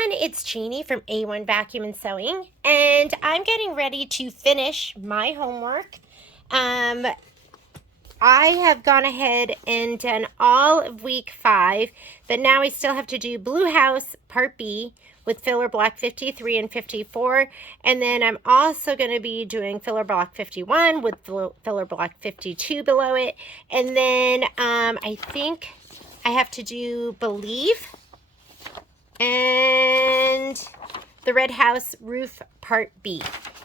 everyone, it's Jeannie from A1 Vacuum and Sewing, and I'm getting ready to finish my homework. I have gone ahead and done all of week 5, but now I still have to do Blue House Part B with filler block 53 and 54, and then I'm also going to be doing filler block 51 with filler block 52 below it, and then I think I have to do Believe and the Red House Roof Part B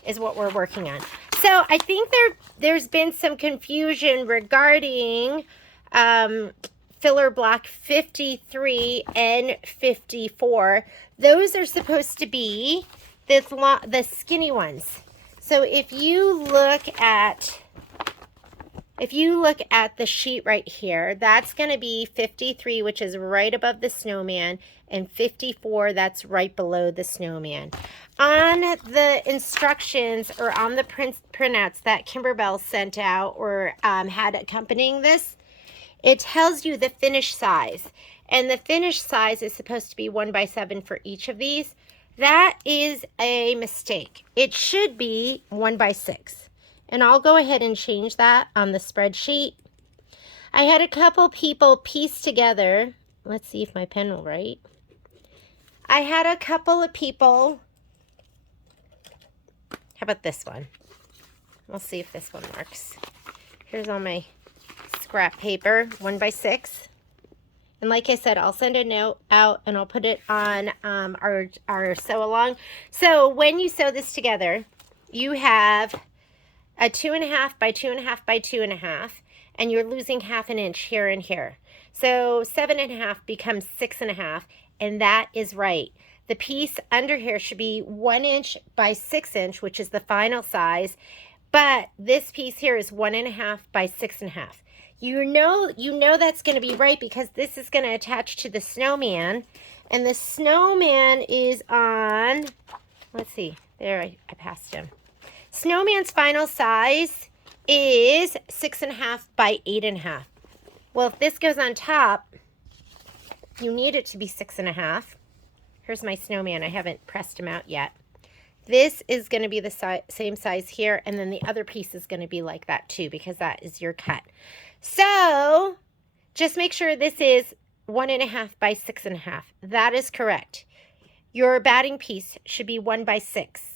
is what we're working on. So I think there's been some confusion regarding filler block 53 and 54. Those are supposed to be the skinny ones. So if you look at the sheet right here, that's going to be 53, which is right above the snowman, and 54, that's right below the snowman. On the instructions or on the printouts that Kimberbell sent out or had accompanying this, it tells you the finished size. And the finished size is supposed to be 1x7 for each of these. That is a mistake. It should be 1x6. And I'll go ahead and change that on the spreadsheet. I had a couple people piece together. Let's see if my pen will write. I had a couple of people. How about this one? We'll see if this one works. Here's all my scrap paper, 1x6. And like I said, I'll send a note out and I'll put it on our sew along. So when you sew this together, you have a 2.5 by 2.5 by 2.5, and you're losing 1/2 inch here and here. So 7.5 becomes 6.5, and that is right. The piece under here should be 1 inch by 6 inch, which is the final size, but this piece here is 1.5 by 6.5. You know that's going to be right because this is going to attach to the snowman, and the snowman is on, let's see, there I passed him. Snowman's final size is 6.5 by 8.5. Well, if this goes on top, you need it to be 6.5. Here's my snowman. I haven't pressed him out yet. This is going to be the same size here, and then the other piece is going to be like that too because that is your cut. So just make sure this is 1.5 by 6.5. That is correct. Your batting piece should be 1x6.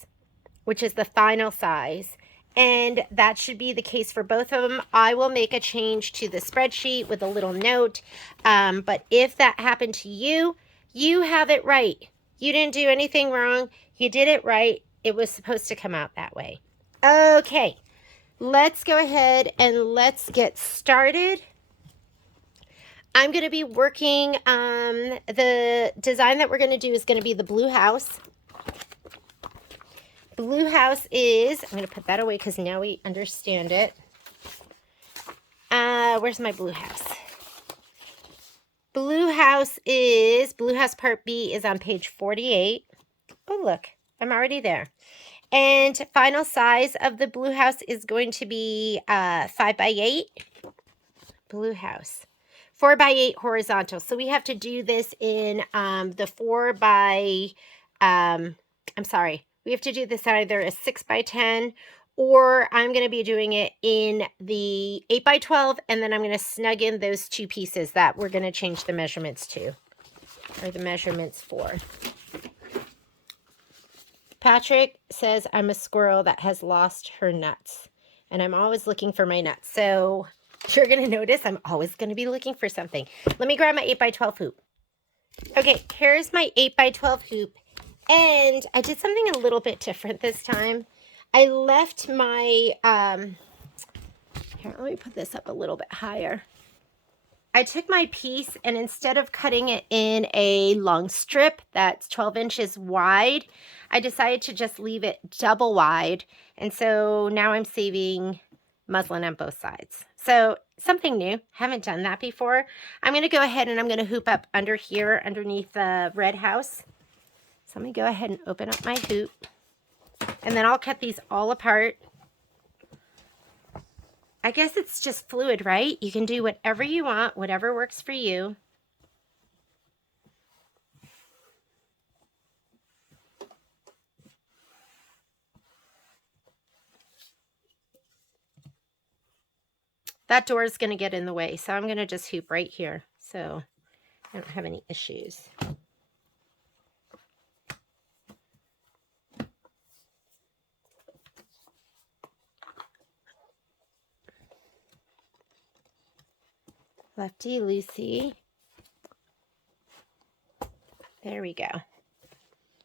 Which is the final size, and that should be the case for both of them. I will make a change to the spreadsheet with a little note, but if that happened to you, you have it right. You didn't do anything wrong. You did it right. It was supposed to come out that way. Okay, let's go ahead and let's get started. I'm going to be working, the design that we're going to do is going to be the blue house. Blue house is, I'm going to put that away because now we understand it. Where's my blue house? Blue house Part B is on page 48. Oh, look, I'm already there. And final size of the blue house is going to be 5x8. Blue house. 4x8 horizontal. So we have to do this in we have to do this either a 6x10 or I'm going to be doing it in the 8x12, and then I'm going to snug in those two pieces that we're going to change the measurements to, or the measurements for. Patrick says, I'm a squirrel that has lost her nuts, and I'm always looking for my nuts. So you're going to notice I'm always going to be looking for something. Let me grab my 8x12 hoop. Okay, here's my 8x12 hoop. And I did something a little bit different this time. I left my, here, let me put this up a little bit higher. I took my piece and instead of cutting it in a long strip that's 12 inches wide, I decided to just leave it double wide. And so now I'm saving muslin on both sides. So something new. Haven't done that before. I'm going to go ahead and I'm going to hoop up under here underneath the red house. So I'm going to go ahead and open up my hoop, and then I'll cut these all apart. I guess it's just fluid, right? You can do whatever you want, whatever works for you. that door is going to get in the way. So I'm going to just hoop right here so I don't have any issues. Lefty loosey. There we go.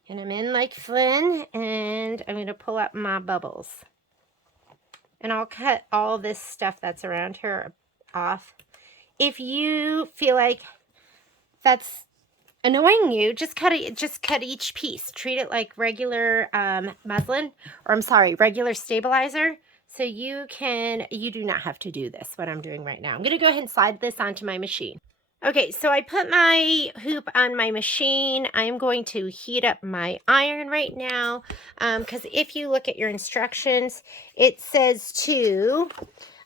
And I'm in like Flynn, and I'm going to pull up my bubbles. And I'll cut all this stuff that's around here off. If you feel like that's annoying you, just cut it. Just cut each piece. Treat it like regular muslin, or I'm sorry, regular stabilizer. So you do not have to do this, what I'm doing right now. I'm going to go ahead and slide this onto my machine. Okay, so I put my hoop on my machine. I'm going to heat up my iron right now because if you look at your instructions, it says to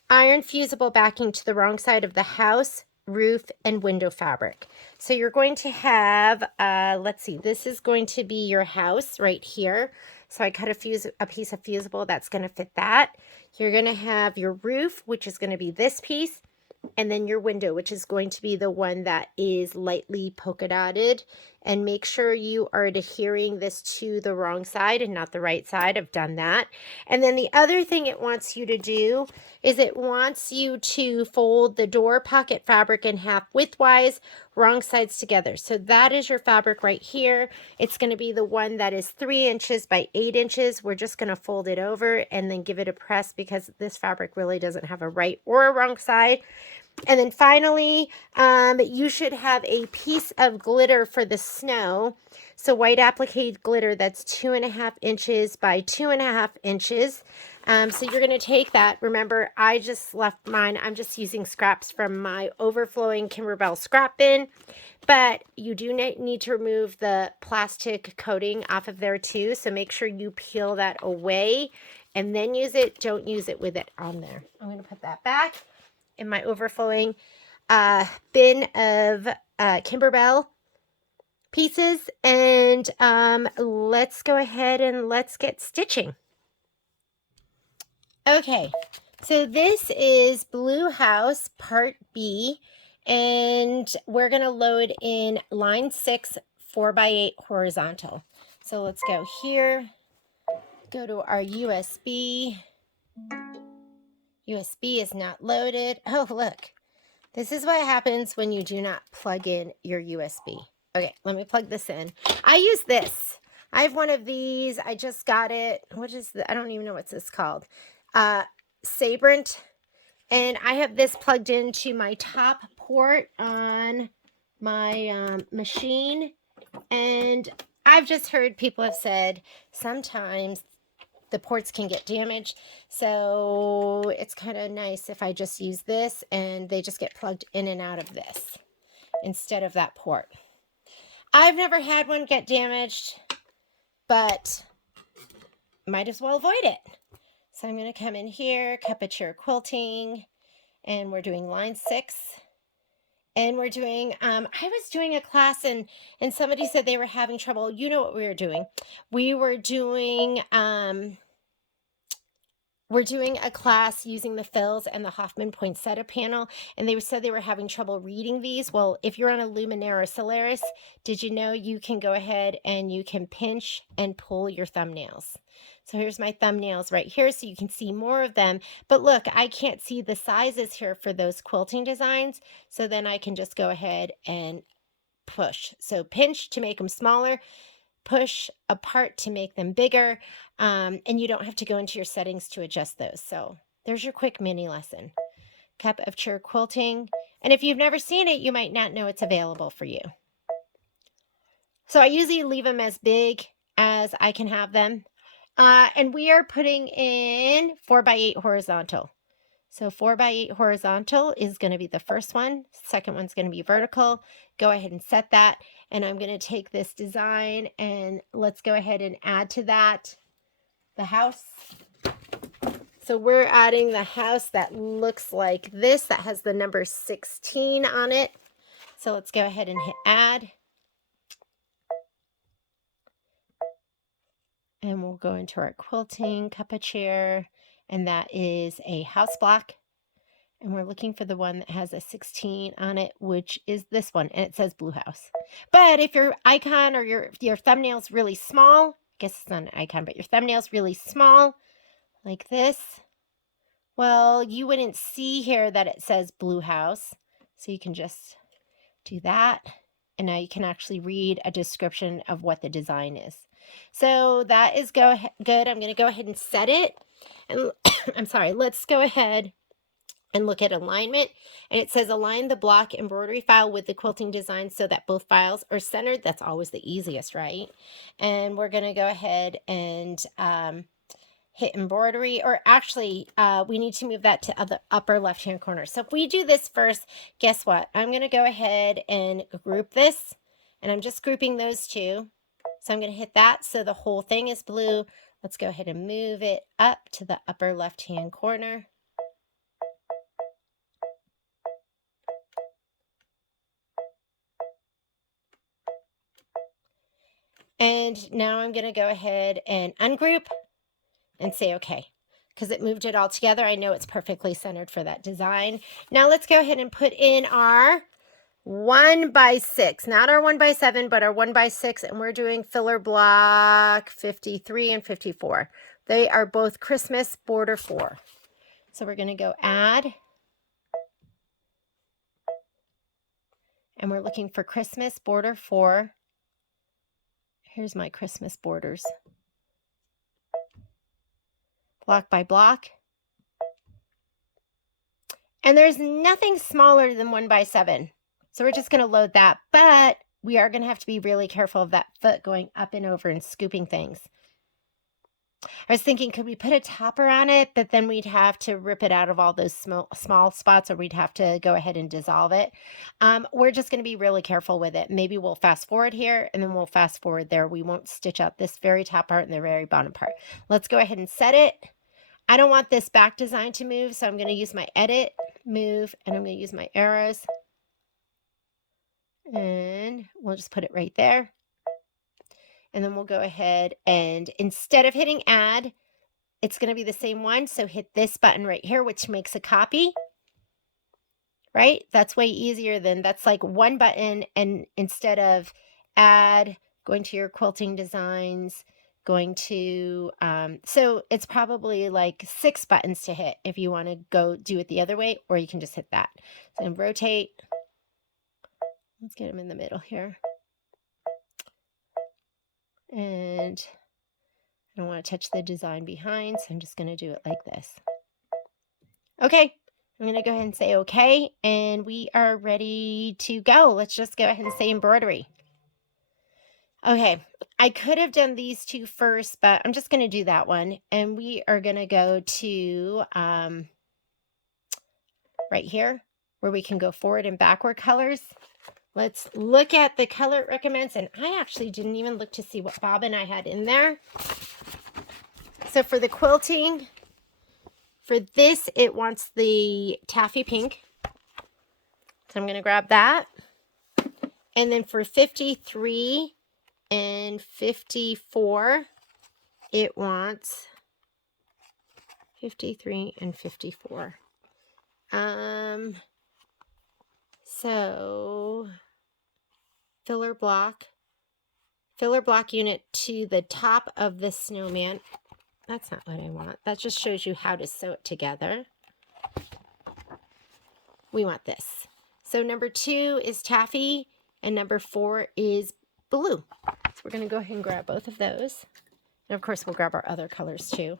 iron fusible backing to the wrong side of the house, roof, and window fabric. So you're going to have, let's see, this is going to be your house right here. So I cut a piece of fusible that's going to fit that. You're going to have your roof, which is going to be this piece. And then your window, which is going to be the one that is lightly polka dotted. And make sure you are adhering this to the wrong side and not the right side. I've done that. And then the other thing it wants you to do is it wants you to fold the door pocket fabric in half widthwise, wrong sides together. So that is your fabric right here. It's going to be the one that is 3 inches by 8 inches. We're just going to fold it over and then give it a press because this fabric really doesn't have a right or a wrong side. And then finally, you should have a piece of glitter for the snow. So white applique glitter that's 2.5 inches by 2.5 inches. So you're going to take that. Remember, I just left mine. I'm just using scraps from my overflowing Kimberbell scrap bin. But you do need to remove the plastic coating off of there too. So make sure you peel that away and then use it. Don't use it with it on there. I'm going to put that back in my overflowing bin of Kimberbell pieces, and let's go ahead and let's get stitching. Okay, so this is Blue House Part B, and we're going to load in line 6 4x8 horizontal. So let's go here, go to our USB. USB is not loaded. Oh, look. This is what happens when you do not plug in your USB. Okay, let me plug this in. I use this. I have one of these. I just got it. What is the, I don't even know what's this called. Sabrent. And I have this plugged into my top port on my machine. And I've just heard people have said sometimes the ports can get damaged, so it's kind of nice if I just use this and they just get plugged in and out of this instead of that port. I've never had one get damaged, but might as well avoid it. So I'm going to come in here, cup of chair quilting, and we're doing line 6. And we're doing, I was doing a class and somebody said they were having trouble. You know what we were doing? We were doing, we're doing a class using the fills and the Hoffman poinsettia panel, and they said they were having trouble reading these. Well, if you're on a Luminara Solaris, did you know you can go ahead and you can pinch and pull your thumbnails? So here's my thumbnails right here so you can see more of them. But look, I can't see the sizes here for those quilting designs, so then I can just go ahead and push. So pinch to make them smaller, push apart to make them bigger, and you don't have to go into your settings to adjust those. So there's your quick mini lesson. Cup of chair quilting. And if you've never seen it, you might not know it's available for you. So I usually leave them as big as I can have them. And we are putting in 4x8 horizontal. So 4x8 horizontal is going to be the first one. Second one's going to be vertical. Go ahead and set that. And I'm going to take this design and let's go ahead and add to that the house. So we're adding the house that looks like this, that has the number 16 on it. So let's go ahead and hit add. And we'll go into our quilting cup of chair. And that is a house block. And we're looking for the one that has a 16 on it, which is this one, and it says Blue House. But if your icon or your thumbnail's really small, I guess it's not an icon, but your thumbnail's really small, like this, well, you wouldn't see here that it says Blue House. So you can just do that. And now you can actually read a description of what the design is. So that is good. I'm going to go ahead and set it. And I'm sorry, let's go ahead and look at alignment. And it says align the block embroidery file with the quilting design so that both files are centered. That's always the easiest, right? And we're going to go ahead and hit embroidery, or actually we need to move that to the upper left hand corner. So if we do this first, guess what? I'm going to go ahead and group this, and I'm just grouping those two. So I'm going to hit that so the whole thing is blue. Let's go ahead and move it up to the upper left hand corner. And now I'm going to go ahead and ungroup and say okay, because it moved it all together. I know it's perfectly centered for that design. Now let's go ahead and put in our 1x6, not our 1x7, but our 1x6, and we're doing filler block 53 and 54. They are both Christmas border 4. So we're going to go add, and we're looking for Christmas border 4. Here's my Christmas borders. Block by block. And there's nothing smaller than 1x7. So we're just going to load that, but we are going to have to be really careful of that foot going up and over and scooping things. I was thinking, could we put a topper on it, but then we'd have to rip it out of all those small spots, or we'd have to go ahead and dissolve it. We're just going to be really careful with it. Maybe we'll fast forward here, and then we'll fast forward there. We won't stitch out this very top part and the very bottom part. Let's go ahead and set it. I don't want this back design to move, so I'm going to use my edit, move, and I'm going to use my arrows. And we'll just put it right there. And then we'll go ahead and instead of hitting add, it's going to be the same one. So hit this button right here, which makes a copy, right? That's way easier than, that's like one button. And instead of add, going to your quilting designs, going to, so it's probably like 6 buttons to hit if you want to go do it the other way, or you can just hit that. So I'm gonna rotate. Let's get them in the middle here. And I don't want to touch the design behind, so I'm just going to do it like this. Okay, I'm going to go ahead and say okay, and we are ready to go. Let's just go ahead and say embroidery. Okay, I could have done these two first, but I'm just going to do that one. And we are going to go to right here where we can go forward and backward colors. Let's look at the color it recommends. And I actually didn't even look to see what bobbin I had in there. So for the quilting, for this, it wants the taffy pink. So I'm going to grab that. And then for 53 and 54, it wants 53 and 54. So filler block unit to the top of the snowman. That's not what I want. That just shows you how to sew it together. We want this. So number 2 is taffy and number 4 is blue. So we're going to go ahead and grab both of those. And of course, we'll grab our other colors too.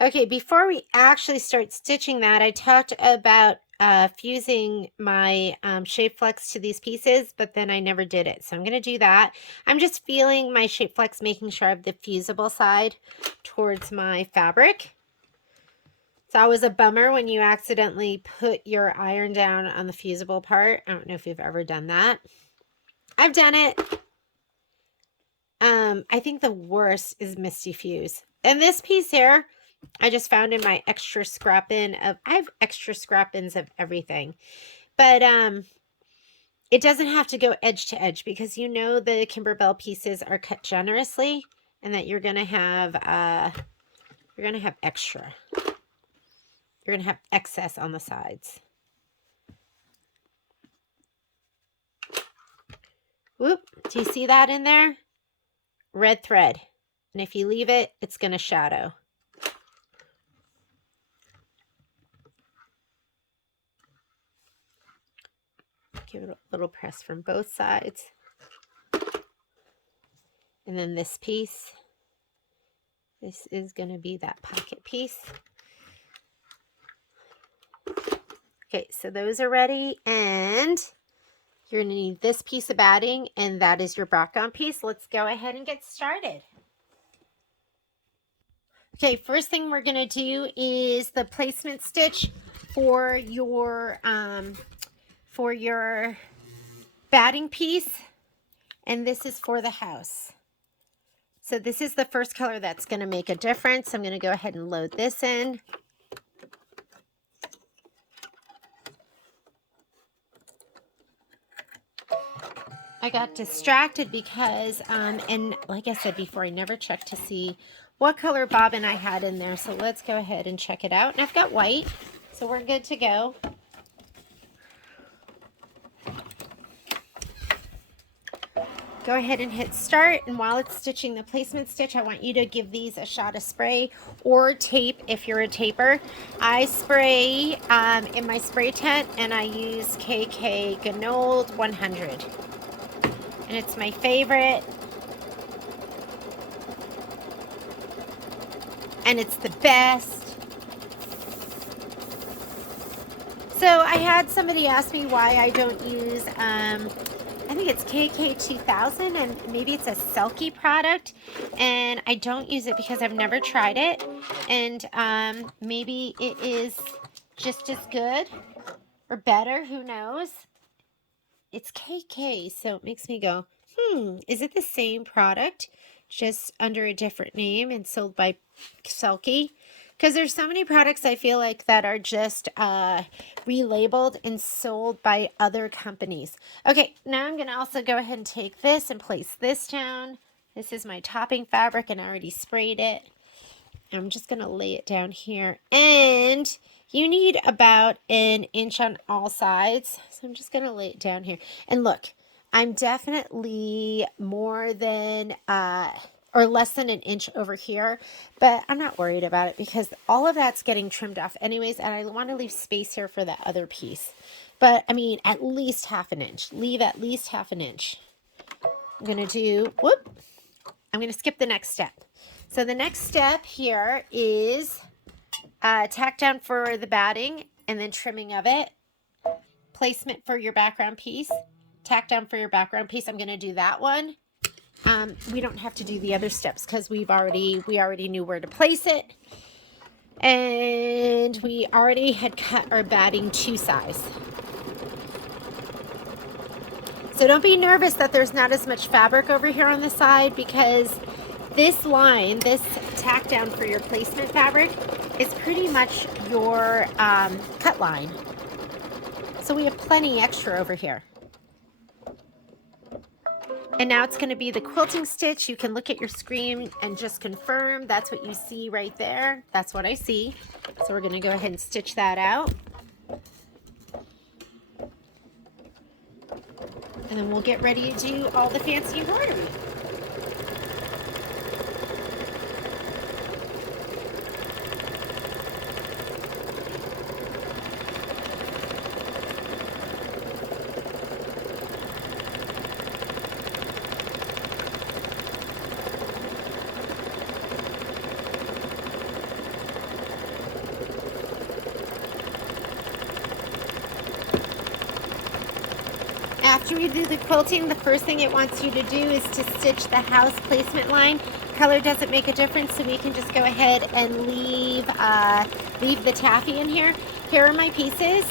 Okay, before we actually start stitching that, I talked about fusing my shape flex to these pieces, but then I never did it. So I'm going to do that. I'm just feeling my shape flex, making sure I have the fusible side towards my fabric. It's always a bummer when you accidentally put your iron down on the fusible part. I don't know if you've ever done that. I've done it. I think the worst is Misty Fuse. And this piece here, I just found in my extra scrap bin of, I have extra scrap bins of everything. But it doesn't have to go edge to edge because you know the Kimberbell pieces are cut generously and that you're going to have you're going to have extra. You're going to have excess on the sides. Whoop, do you see that in there? Red thread. And if you leave it, it's going to shadow. Give it a little press from both sides. And then this piece. This is going to be that pocket piece. Okay, so those are ready. And you're going to need this piece of batting, and that is your background piece. Let's go ahead and get started. Okay, first thing we're going to do is the placement stitch for your batting piece, and this is for the house. So this is the first color that's going to make a difference. I'm going to go ahead and load this in. I got distracted because, and like I said before, I never checked to see what color bobbin I had in there. So let's go ahead and check it out. And I've got white, so we're good to go. Go ahead and hit start, and while it's stitching the placement stitch, I want you to give these a shot of spray or tape if you're a taper. I spray in my spray tent, and I use KK Ganold 100. And it's my favorite. And it's the best. So I had somebody ask me why I don't use, I think it's KK2000, and maybe it's a Selkie product. And I don't use it because I've never tried it. And maybe it is just as good or better, who knows? It's KK, so it makes me go, is it the same product, just under a different name and sold by Selkie? Because there's so many products I feel like that are just relabeled and sold by other companies. Okay, now I'm going to also go ahead and take this and place this down. This is my topping fabric, and I already sprayed it. I'm just going to lay it down here. And you need about 1 inch on all sides. So I'm just going to lay it down here. And look, I'm definitely more than or less than 1 inch over here. But I'm not worried about it because all of that's getting trimmed off anyways. And I want to leave space here for that other piece. But I mean, at least 1/2 inch. Leave at least 1/2 inch. I'm going to do, I'm going to skip the next step. So the next step here is tack down for the batting and then trimming of it. Placement for your background piece. Tack down for your background piece. I'm going to do that one. We don't have to do the other steps because we already knew where to place it. And we already had cut our batting to size. So don't be nervous that there's not as much fabric over here on the side, because this line, this tack down for your placement fabric, is pretty much your cut line. So we have plenty extra over here. And now it's going to be the quilting stitch. You can look at your screen and just confirm that's what you see right there. That's what I see. So we're going to go ahead and stitch that out. And then we'll get ready to do all the fancy embroidery. After you do the quilting, the first thing it wants you to do is to stitch the house placement line. Color doesn't make a difference, so we can just go ahead and leave the taffy in here. Here are my pieces.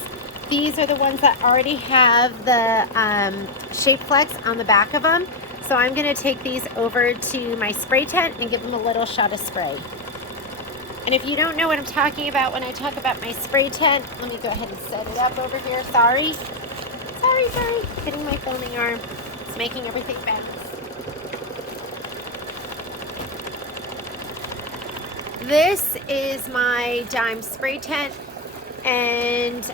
These are the ones that already have the shape flex on the back of them. So I'm going to take these over to my spray tent and give them a little shot of spray. And if you don't know what I'm talking about when I talk about my spray tent, let me go ahead and set it up over here. Sorry, hitting my filming arm. It's making everything bounce. this is my dime spray tent, and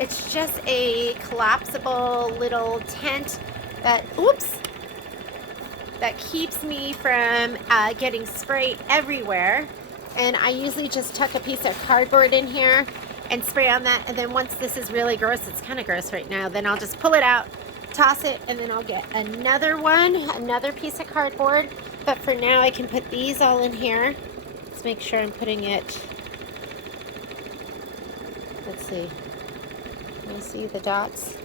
it's just a collapsible little tent that, oops, that keeps me from getting spray everywhere. And I usually just tuck a piece of cardboard in here and spray on that. And then once this is really gross, it's kind of gross right now, then I'll just pull it out, toss it, and then I'll get another one, another piece of cardboard. But for now, I can put these all in here. Let's make sure I'm putting it. Let's see. Can you see the dots?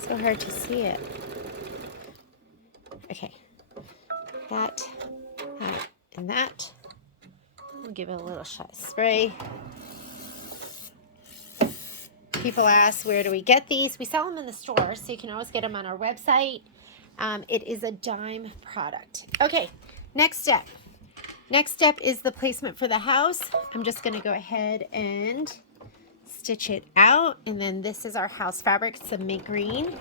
So hard to see it. Okay. That, and that. I'll give it a little shot of spray. People ask, where do we get these? We sell them in the store, so you can always get them on our website. It is a dime product. Okay, next step. Next step is the placement for the house. I'm just going to go ahead and stitch it out. And then this is our house fabric. It's a mint green.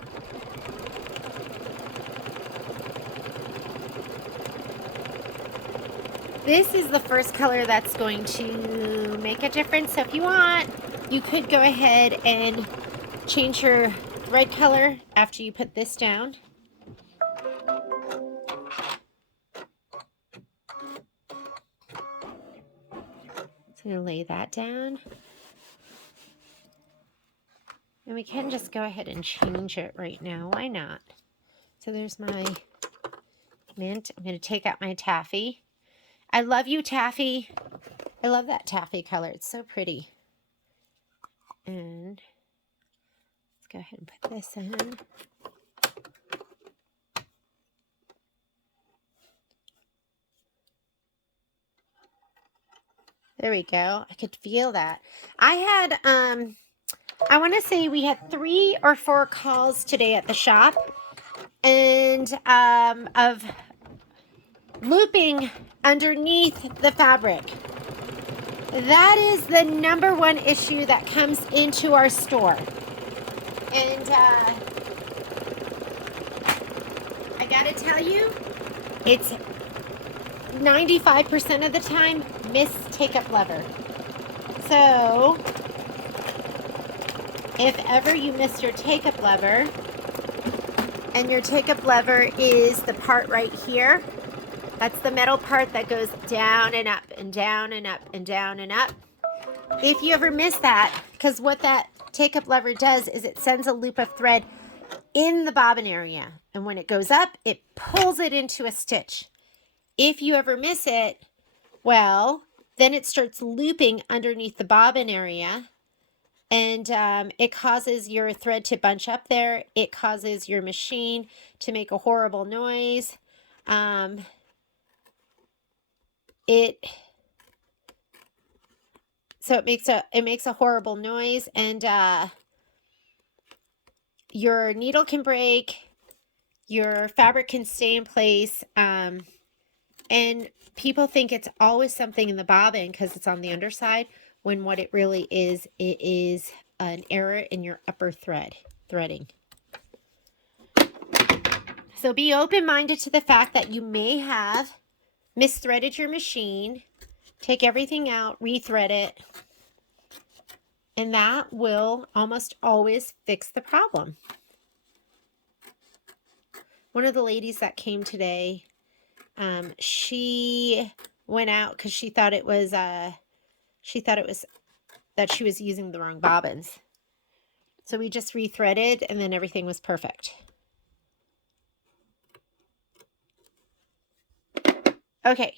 This is the first color that's going to make a difference. So if you want, you could go ahead and change your thread color after you put this down. So I'm going to lay that down. And we can just go ahead and change it right now. Why not? So there's my mint. I'm going to take out my taffy. I love you, taffy. I love that taffy color. It's so pretty. And let's go ahead and put this in. There we go. I could feel that. I had, I want to say we had 3 or 4 calls today at the shop, and of looping underneath the fabric. That is the #1 issue that comes into our store. And I gotta tell you, it's 95% of the time missed take-up lever. So if ever you miss your take-up lever, and your take-up lever is the part right here, that's the metal part that goes down and up and down and up and down and up. If you ever miss that, because what that take-up lever does is it sends a loop of thread in the bobbin area. And when it goes up, it pulls it into a stitch. If you ever miss it, well, then it starts looping underneath the bobbin area. And it causes your thread to bunch up there. It causes your machine to make a horrible noise. So it makes a horrible noise, and your needle can break, your fabric can stay in place, and people think it's always something in the bobbin because it's on the underside, when what it really is, it is an error in your upper threading. So be open-minded to the fact that you may have misthreaded your machine. Take everything out, rethread it, and that will almost always fix the problem. One of the ladies that came today, she went out because she thought it was that she was using the wrong bobbins. So we just rethreaded, and then everything was perfect. Okay.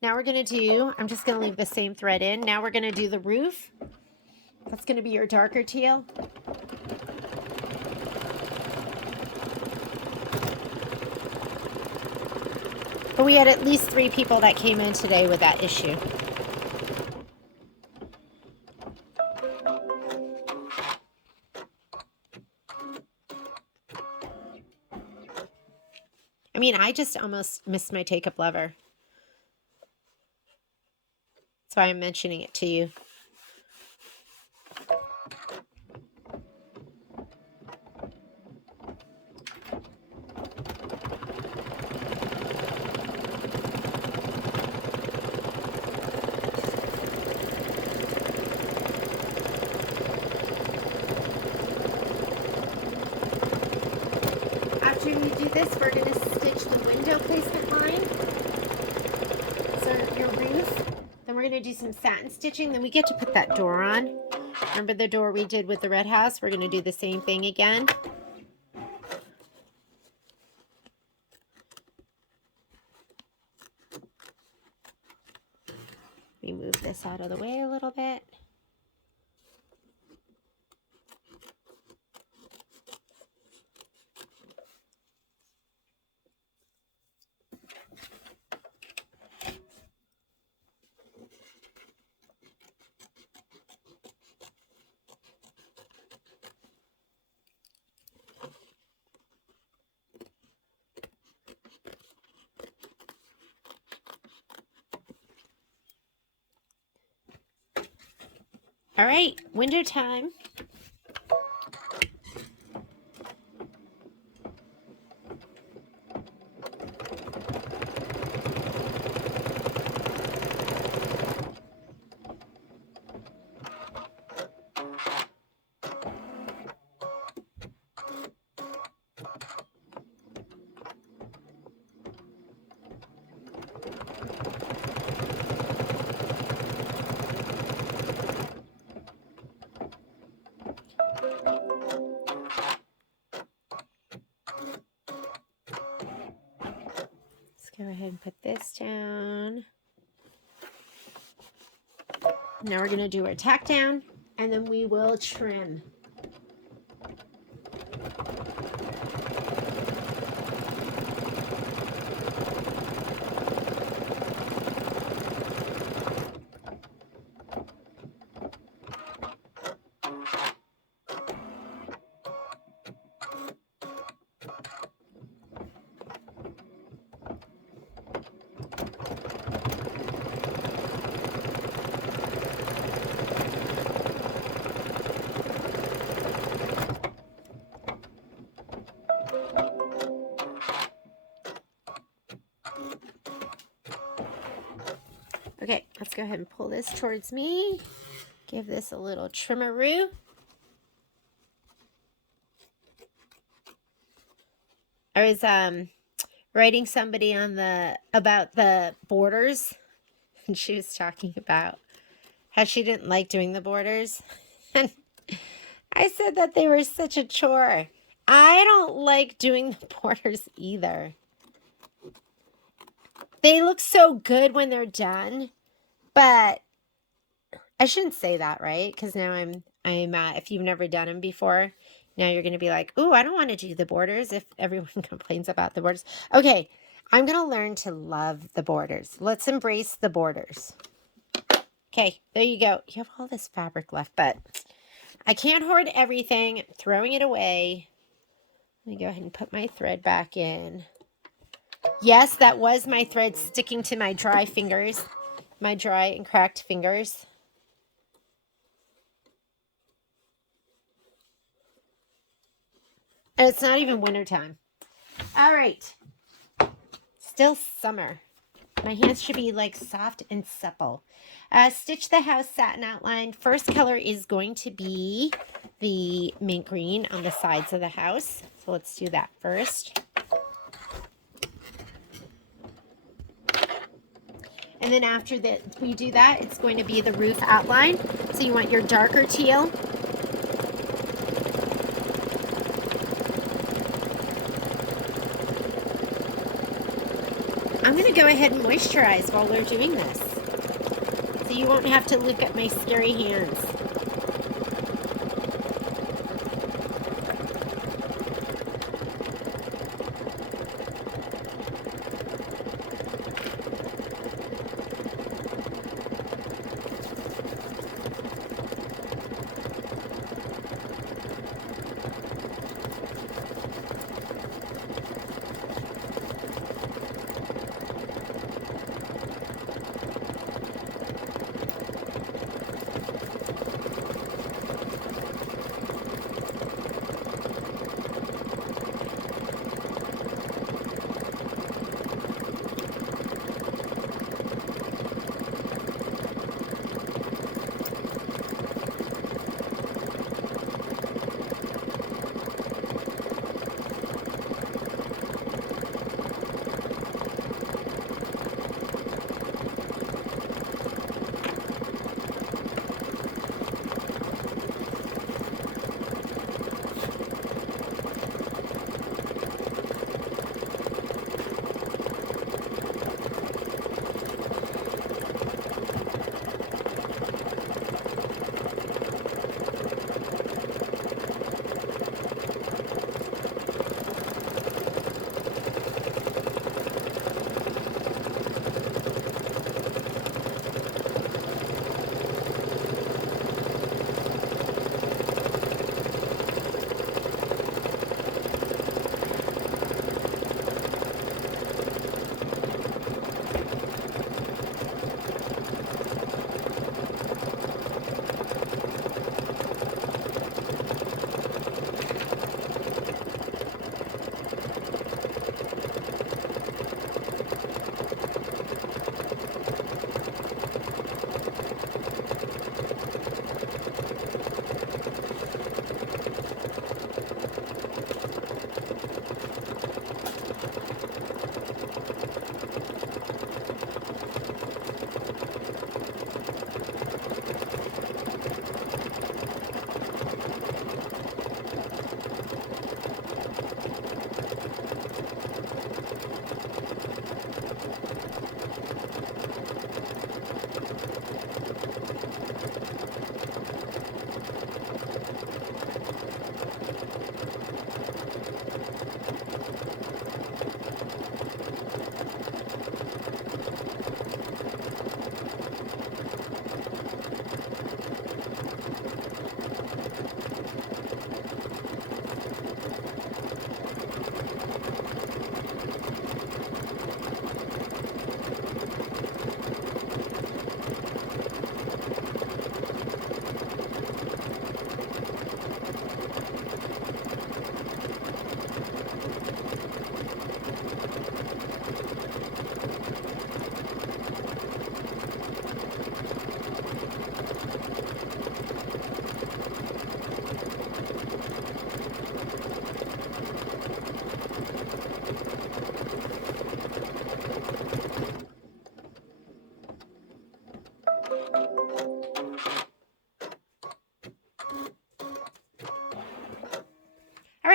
Now we're going to do, I'm just going to leave the same thread in. Now we're going to do the roof. That's going to be your darker teal. But we had at least 3 people that came in today with that issue. I mean, I just almost missed my take-up lever. That's why I'm mentioning it to you. after you do this, we're going to stitch the window placement line. So your roof. Then we're going to do some satin stitching. Then we get to put that door on. Remember the door we did with the red house? We're going to do the same thing again. Let me move this out of the way a little bit. All right, window time. Go ahead and put this down. Now we're going to do our tack down, and then we will trim. Okay, let's go ahead and pull this towards me. Give this a little trimmeroo. I was writing somebody on about the borders, and she was talking about how she didn't like doing the borders. And I said that they were such a chore. I don't like doing the borders either. They look so good when they're done, but I shouldn't say that, right? Because now I'm if you've never done them before, now you're going to be like, ooh, I don't want to do the borders if everyone complains about the borders. Okay, I'm going to learn to love the borders. Let's embrace the borders. Okay, there you go. You have all this fabric left, but I can't hoard everything. I'm throwing it away. Let me go ahead and put my thread back in. Yes, that was my thread sticking to my dry fingers, my dry and cracked fingers. And it's not even winter time. All right. Still summer. My hands should be like soft and supple. Stitch the house satin outline. First color is going to be the mint green on the sides of the house. So let's do that first. And then after that, we do that, it's going to be the roof outline. So you want your darker teal. I'm going to go ahead and moisturize while we're doing this, so you won't have to look at my scary hands.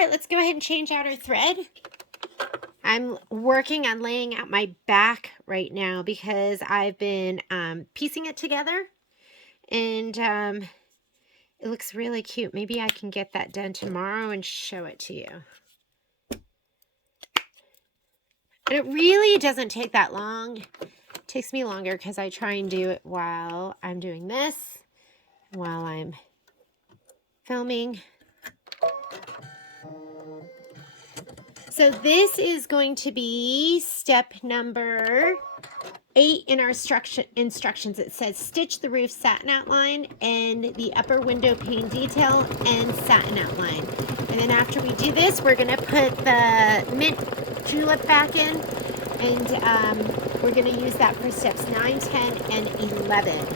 right, let's go ahead and change out our thread. I'm working on laying out my back right now because I've been piecing it together, and it looks really cute. Maybe I can get that done tomorrow and show it to you. And it really doesn't take that long. It takes me longer because I try and do it while I'm doing this, while I'm filming. So this is going to be step number 8 in our instructions. It says stitch the roof satin outline and the upper window pane detail and satin outline. And then after we do this, we're going to put the mint julep back in, and we're going to use that for steps 9, 10, and 11.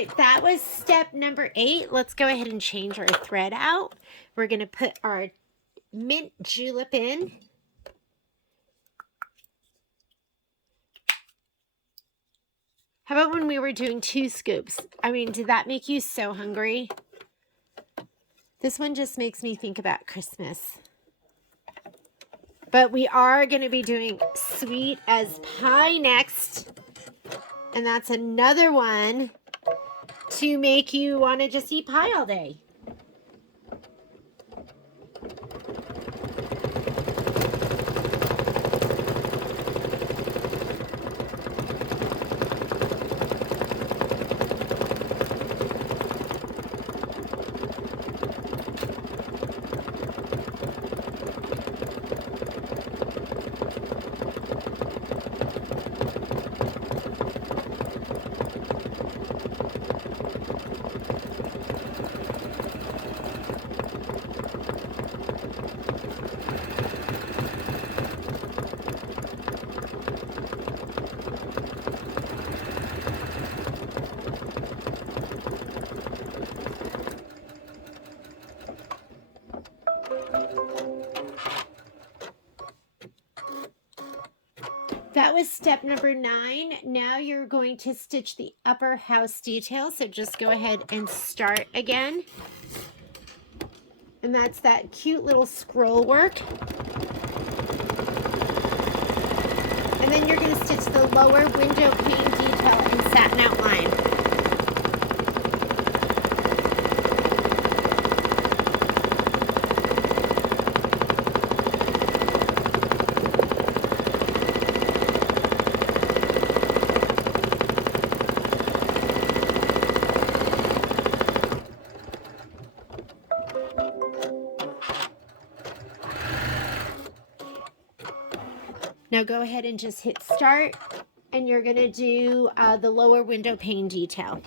right, that was step number 8. Let's go ahead and change our thread out. We're going to put our mint julep in. How about when we were doing 2 scoops? I mean, did that make you so hungry? This one just makes me think about Christmas. But we are going to be doing sweet as pie next. And that's another one to make you want to just eat pie all day. That was step number 9. Now you're going to stitch the upper house detail. So just go ahead and start again. And that's that cute little scroll work. And then you're going to stitch the lower window pane detail in satin outline. Now go ahead and just hit start, and you're going to do the lower window pane detail.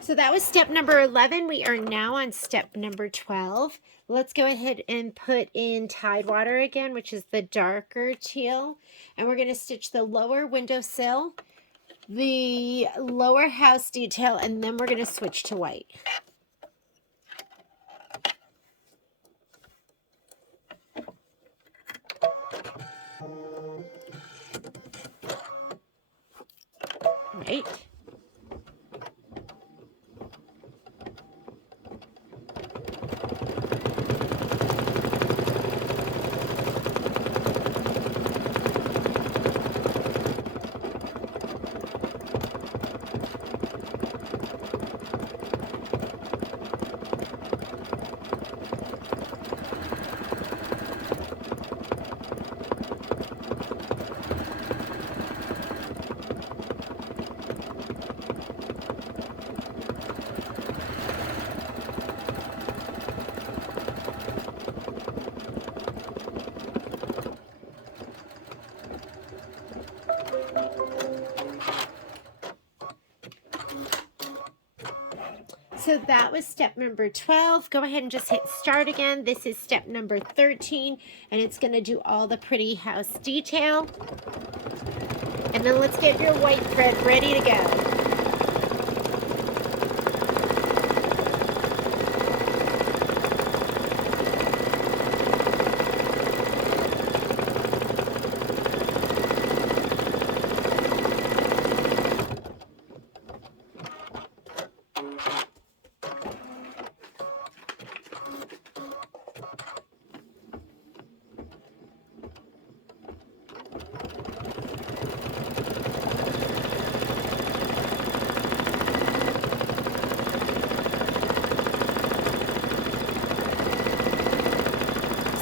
So that was step number 11. We are now on step number 12. Let's go ahead and put in Tidewater again, which is the darker teal. And we're going to stitch the lower windowsill, the lower house detail, and then we're going to switch to white. Right. So that was step number 12. Go ahead and just hit start again. This is step number 13, and it's going to do all the pretty house detail. And then let's get your white thread ready to go.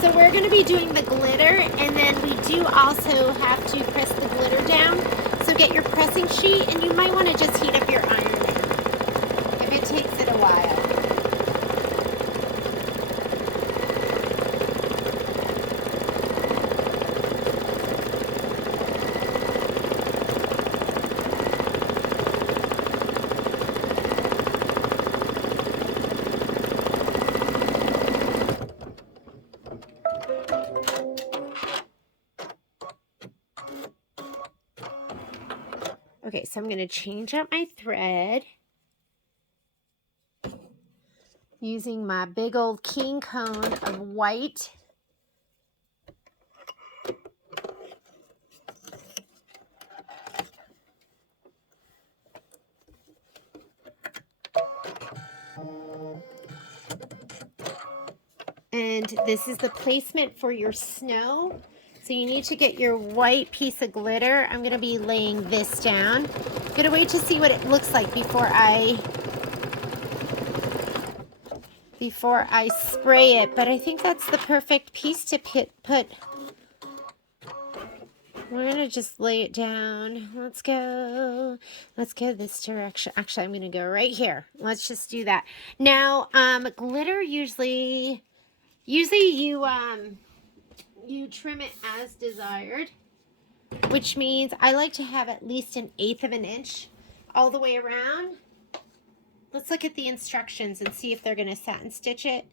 So we're going to be doing the glitter, and then we do also have to press the glitter down. So get your pressing sheet, and you might want to just heat up your iron if it takes it a while. Okay, so I'm going to change up my thread using my big old king cone of white. And this is the placement for your snow. So you need to get your white piece of glitter. I'm going to be laying this down. I'm going to wait to see what it looks like before I spray it. But I think that's the perfect piece to put. We're going to just lay it down. Let's go this direction. Actually, I'm going to go right here. Let's just do that. Now, glitter usually you trim it as desired, which means I like to have at least 1/8 of an inch all the way around. Let's look at the instructions and see if they're going to satin stitch it.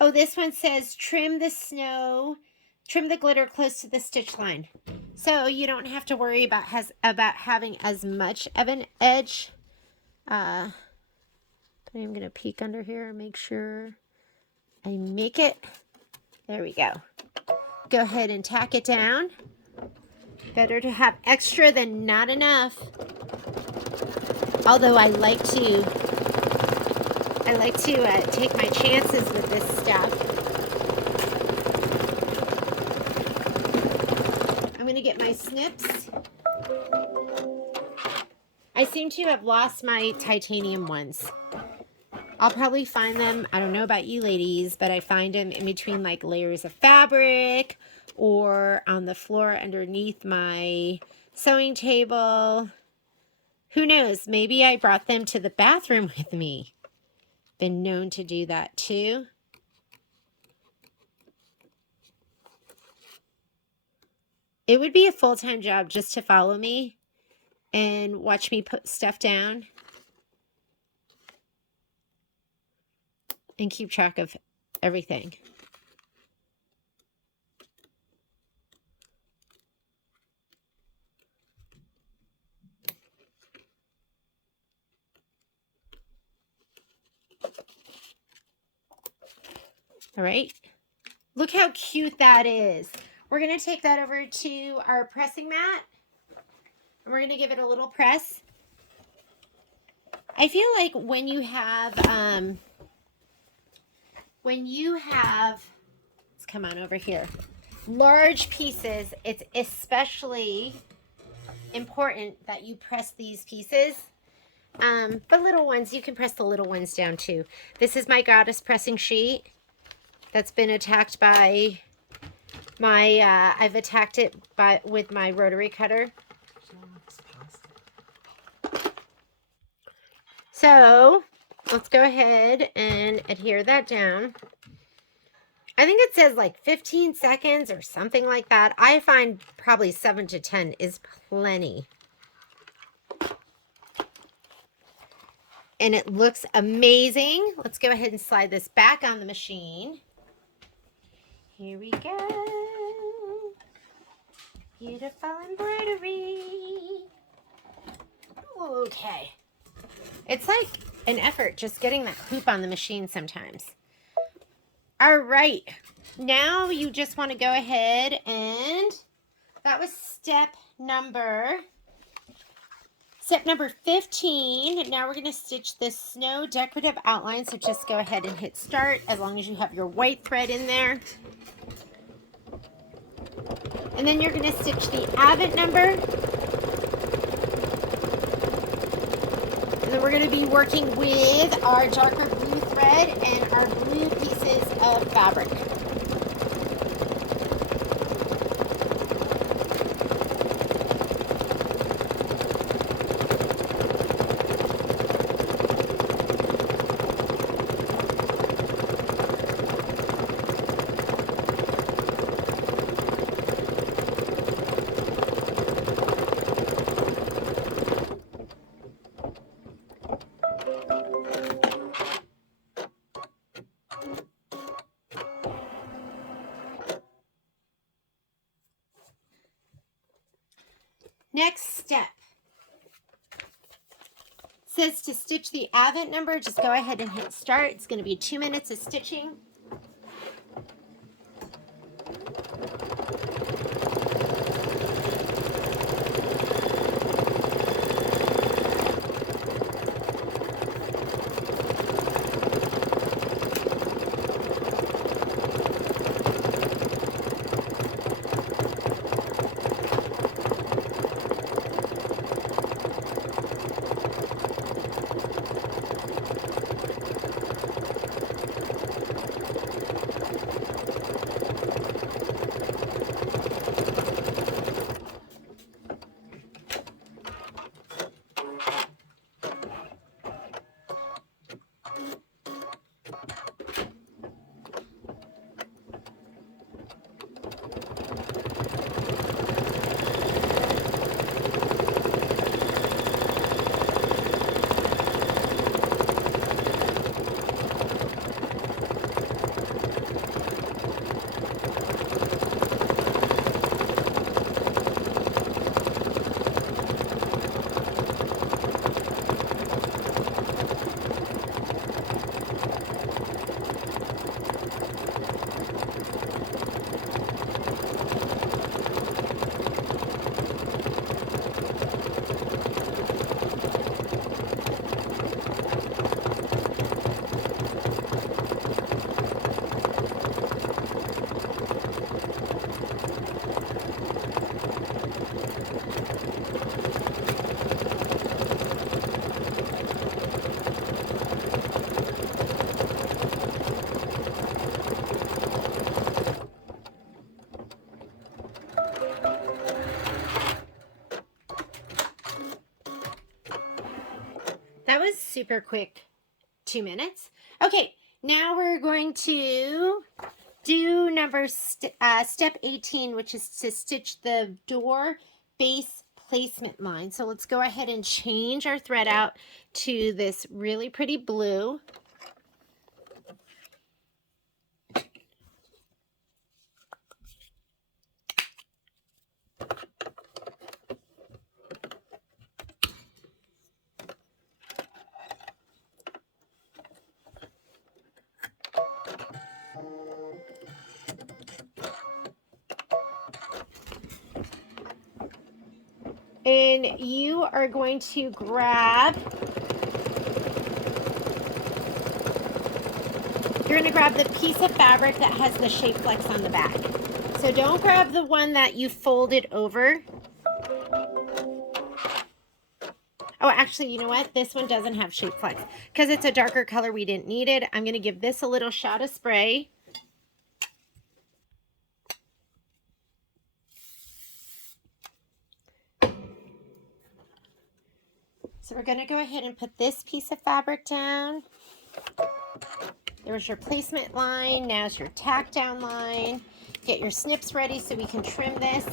Oh, this one says trim the glitter close to the stitch line. So you don't have to worry about having as much of an edge. But I'm going to peek under here and make sure I make it. There we go. Go ahead and tack it down. Better to have extra than not enough. Although I like to take my chances with this stuff. I'm going to get my snips. I seem to have lost my titanium ones. I'll probably find them, I don't know about you ladies, but I find them in between like layers of fabric or on the floor underneath my sewing table. Who knows? Maybe I brought them to the bathroom with me. Been known to do that too. It would be a full-time job just to follow me and watch me put stuff down and keep track of everything. All right. Look how cute that is. We're going to take that over to our pressing mat, and we're going to give it a little press. I feel like when you have, let's come on over here, large pieces, it's especially important that you press these pieces. The little ones, you can press the little ones down too. This is my goddess pressing sheet that's been attacked by my, I've attacked it with my rotary cutter. So let's go ahead and adhere that down. I think it says like 15 seconds or something like that. I find probably 7 to 10 is plenty. and it looks amazing. Let's go ahead and slide this back on the machine. Here we go. Beautiful embroidery. Okay. It's like an effort just getting that hoop on the machine sometimes. All right. Now you just want to go ahead and that was step number 15. Now we're going to stitch this snow decorative outline. So just go ahead and hit start as long as you have your white thread in there. And then you're going to stitch the advent number. And then we're going to be working with our darker blue thread and our blue pieces of fabric. Next step says to stitch the advent number. Just go ahead and hit start. It's going to be 2 minutes of stitching. That was super quick, 2 minutes. Okay, now we're going to do step 18, which is to stitch the door base placement line. So let's go ahead and change our thread out to this really pretty blue. And you are going to grab, you're going to grab the piece of fabric that has the shape flex on the back. So don't grab the one that you folded over. Oh, actually, you know what? This one doesn't have shape flex. Because it's a darker color, we didn't need it. I'm going to give this a little shot of spray. So we're going to go ahead and put this piece of fabric down. There's your placement line. Now's your tack down line. Get your snips ready so we can trim this.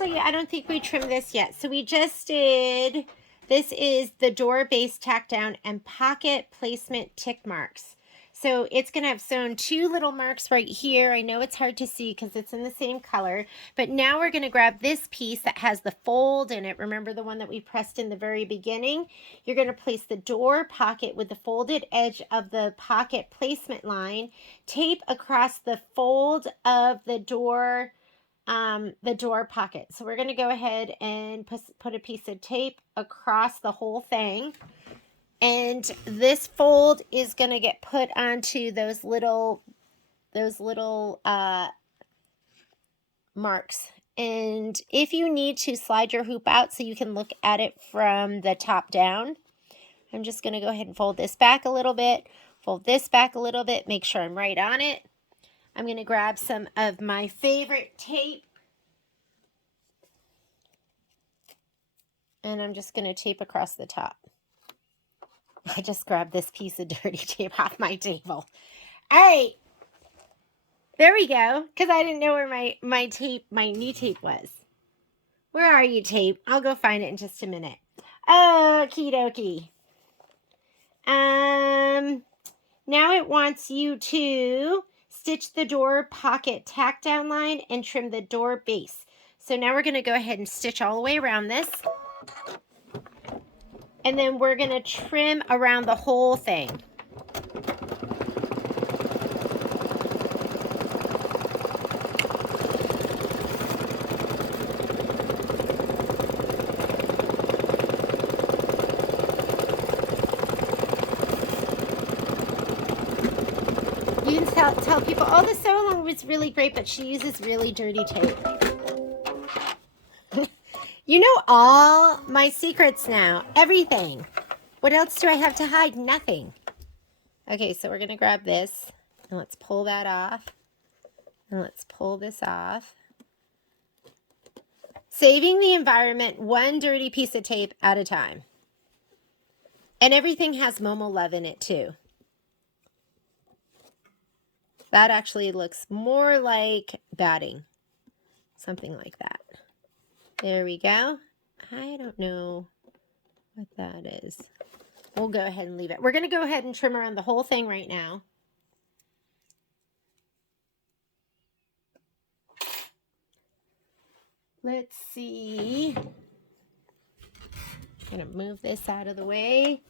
actually, I don't think we trimmed this yet. So we just did, this is the door base tack down and pocket placement tick marks. So it's going to have sewn 2 little marks right here. I know it's hard to see because it's in the same color, but now we're going to grab this piece that has the fold in it. Remember the one that we pressed in the very beginning? You're going to place the door pocket with the folded edge of the pocket placement line, tape across the fold of the door pocket. So we're going to go ahead and put a piece of tape across the whole thing. And this fold is going to get put onto those little marks. And if you need to slide your hoop out so you can look at it from the top down, I'm just going to go ahead and fold this back a little bit, fold this back a little bit, make sure I'm right on it. I'm going to grab some of my favorite tape, and I'm just going to tape across the top. I just grabbed this piece of dirty tape off my table. All right. There we go. Because I didn't know where my new tape was. Where are you, tape? I'll go find it in just a minute. Okie dokie. Now it wants you to stitch the door pocket tack down line and trim the door base. So now we're going to go ahead and stitch all the way around this. And then we're going to trim around the whole thing. You can tell people, oh, the sew along was really great, but she uses really dirty tape. You know all my secrets now. Everything. What else do I have to hide? Nothing. Okay, so we're going to grab this. And let's pull that off. And let's pull this off. Saving the environment, one dirty piece of tape at a time. And everything has Momo Love in it too. That actually looks more like batting. Something like that. There we go. I don't know what that is. We'll go ahead and leave it. We're going to go ahead and trim around the whole thing right now. Let's see. I'm going to move this out of the way.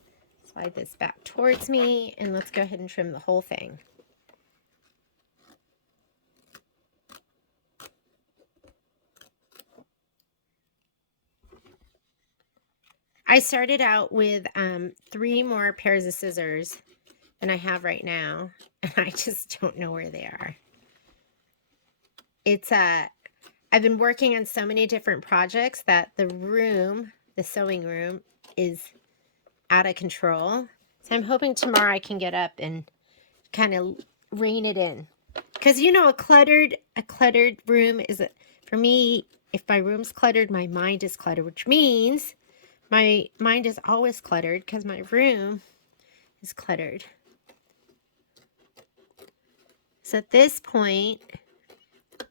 Slide this back towards me. And let's go ahead and trim the whole thing. I started out with 3 more pairs of scissors than I have right now, and I just don't know where they are. It's I've been working on so many different projects that the sewing room is out of control. So I'm hoping tomorrow I can get up and kind of rein it in. Because you know, a cluttered room is, for me, if my room's cluttered, my mind is cluttered, which means my mind is always cluttered because my room is cluttered. So at this point,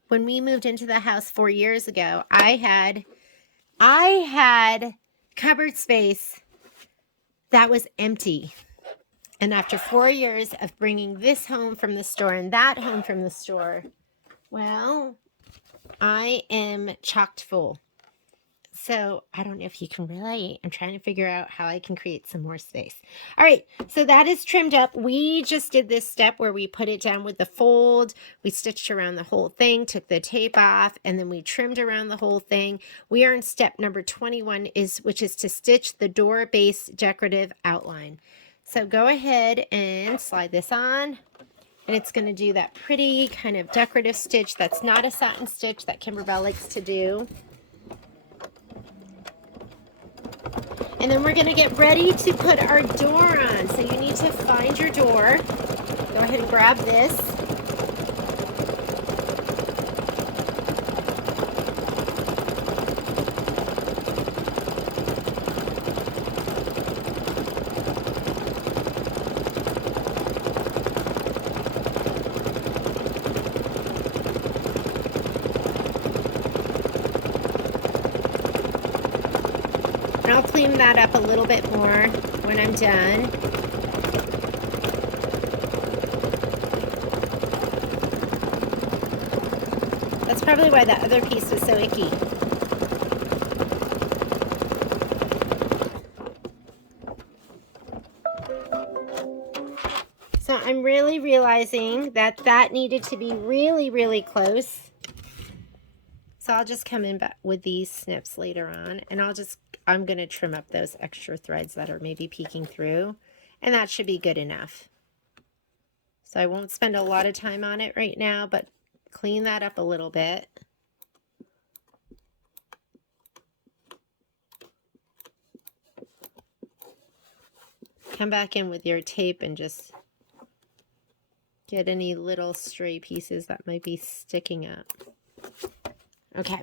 when we moved into the house 4 years ago, I had cupboard space that was empty. And after 4 years of bringing this home from the store and that home from the store, well, I am chocked full. So I don't know if you can relate. I'm trying to figure out how I can create some more space. All right, so that is trimmed up. We just did this step where we put it down with the fold. We stitched around the whole thing, took the tape off, and then we trimmed around the whole thing. We are in step number 21, which is to stitch the door base decorative outline. So go ahead and slide this on. And it's going to do that pretty kind of decorative stitch that's not a satin stitch that Kimberbell likes to do. And then we're going to get ready to put our door on. So you need to find your door. Go ahead and grab this. I'll clean that up a little bit more when I'm done. That's probably why that other piece was so icky. So I'm really realizing that that needed to be really, really close. So I'll just come in with these snips later on, and I'm going to trim up those extra threads that are maybe peeking through, and that should be good enough. So I won't spend a lot of time on it right now, but clean that up a little bit. Come back in with your tape and just get any little stray pieces that might be sticking up. Okay.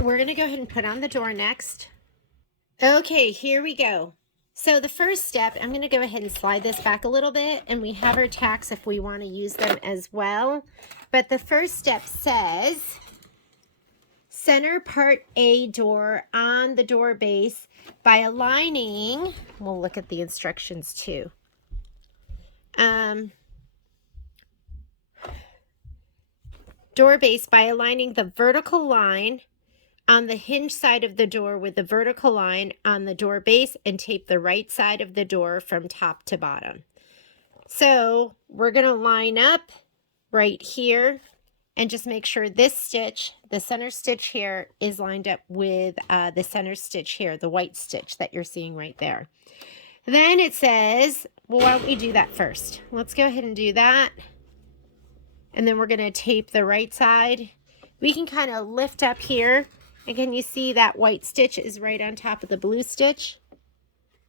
We're going to go ahead and put on the door next. Okay, here we go. So the first step, I'm going to go ahead and slide this back a little bit, and we have our tacks if we want to use them as well. But the first step says, center part A door on the door base by aligning, we'll look at the instructions too. Door base by aligning the vertical line on the hinge side of the door with the vertical line on the door base, and tape the right side of the door from top to bottom. So we're going to line up right here and just make sure this stitch, the center stitch here, is lined up with the center stitch here, the white stitch that you're seeing right there. Then it says, well, why don't we do that first? Let's go ahead and do that. And then we're going to tape the right side. We can kind of lift up here. And can you see that white stitch is right on top of the blue stitch?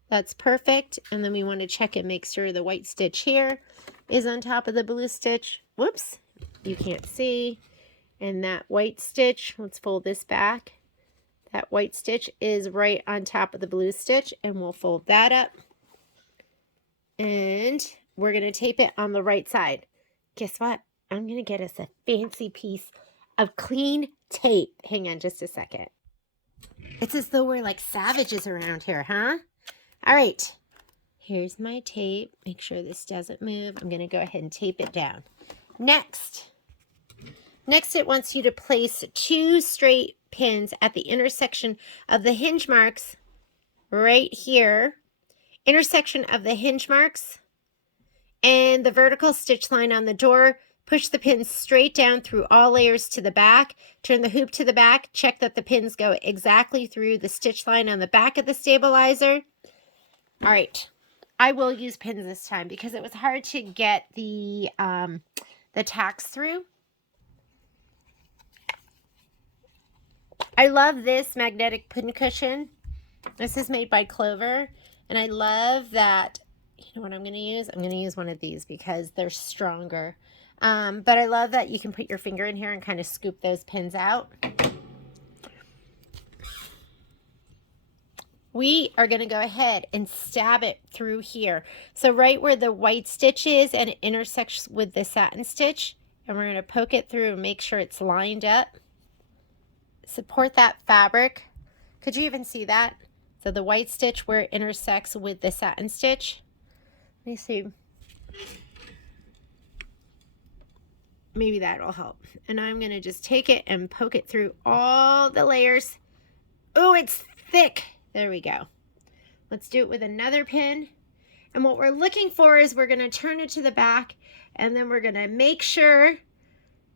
That's perfect. And then we want to check and make sure the white stitch here is on top of the blue stitch. Whoops, you can't see. And that white stitch, let's fold this back. That white stitch is right on top of the blue stitch, and we'll fold that up. And we're going to tape it on the right side. Guess what? I'm going to get us a fancy piece of clean tape. Hang on just a second. It's as though we're like savages around here, huh? All right. Here's my tape. Make sure this doesn't move. I'm going to go ahead and tape it down. Next, it wants you to place 2 straight pins at the intersection of the hinge marks right here. Intersection of the hinge marks and the vertical stitch line on the door. Push the pins straight down through all layers to the back. Turn the hoop to the back. Check that the pins go exactly through the stitch line on the back of the stabilizer. All right. I will use pins this time because it was hard to get the tacks through. I love this magnetic pin cushion. This is made by Clover. And I love that, you know what I'm going to use? I'm going to use one of these because they're stronger. But I love that you can put your finger in here and kind of scoop those pins out. We are going to go ahead and stab it through here. So right where the white stitch is and it intersects with the satin stitch, and we're going to poke it through and make sure it's lined up. Support that fabric. Could you even see that? So the white stitch where it intersects with the satin stitch. Let me see. Maybe that'll help. And I'm going to just take it and poke it through all the layers. Oh, it's thick. There we go. Let's do it with another pin. And what we're looking for is we're going to turn it to the back, and then we're going to make sure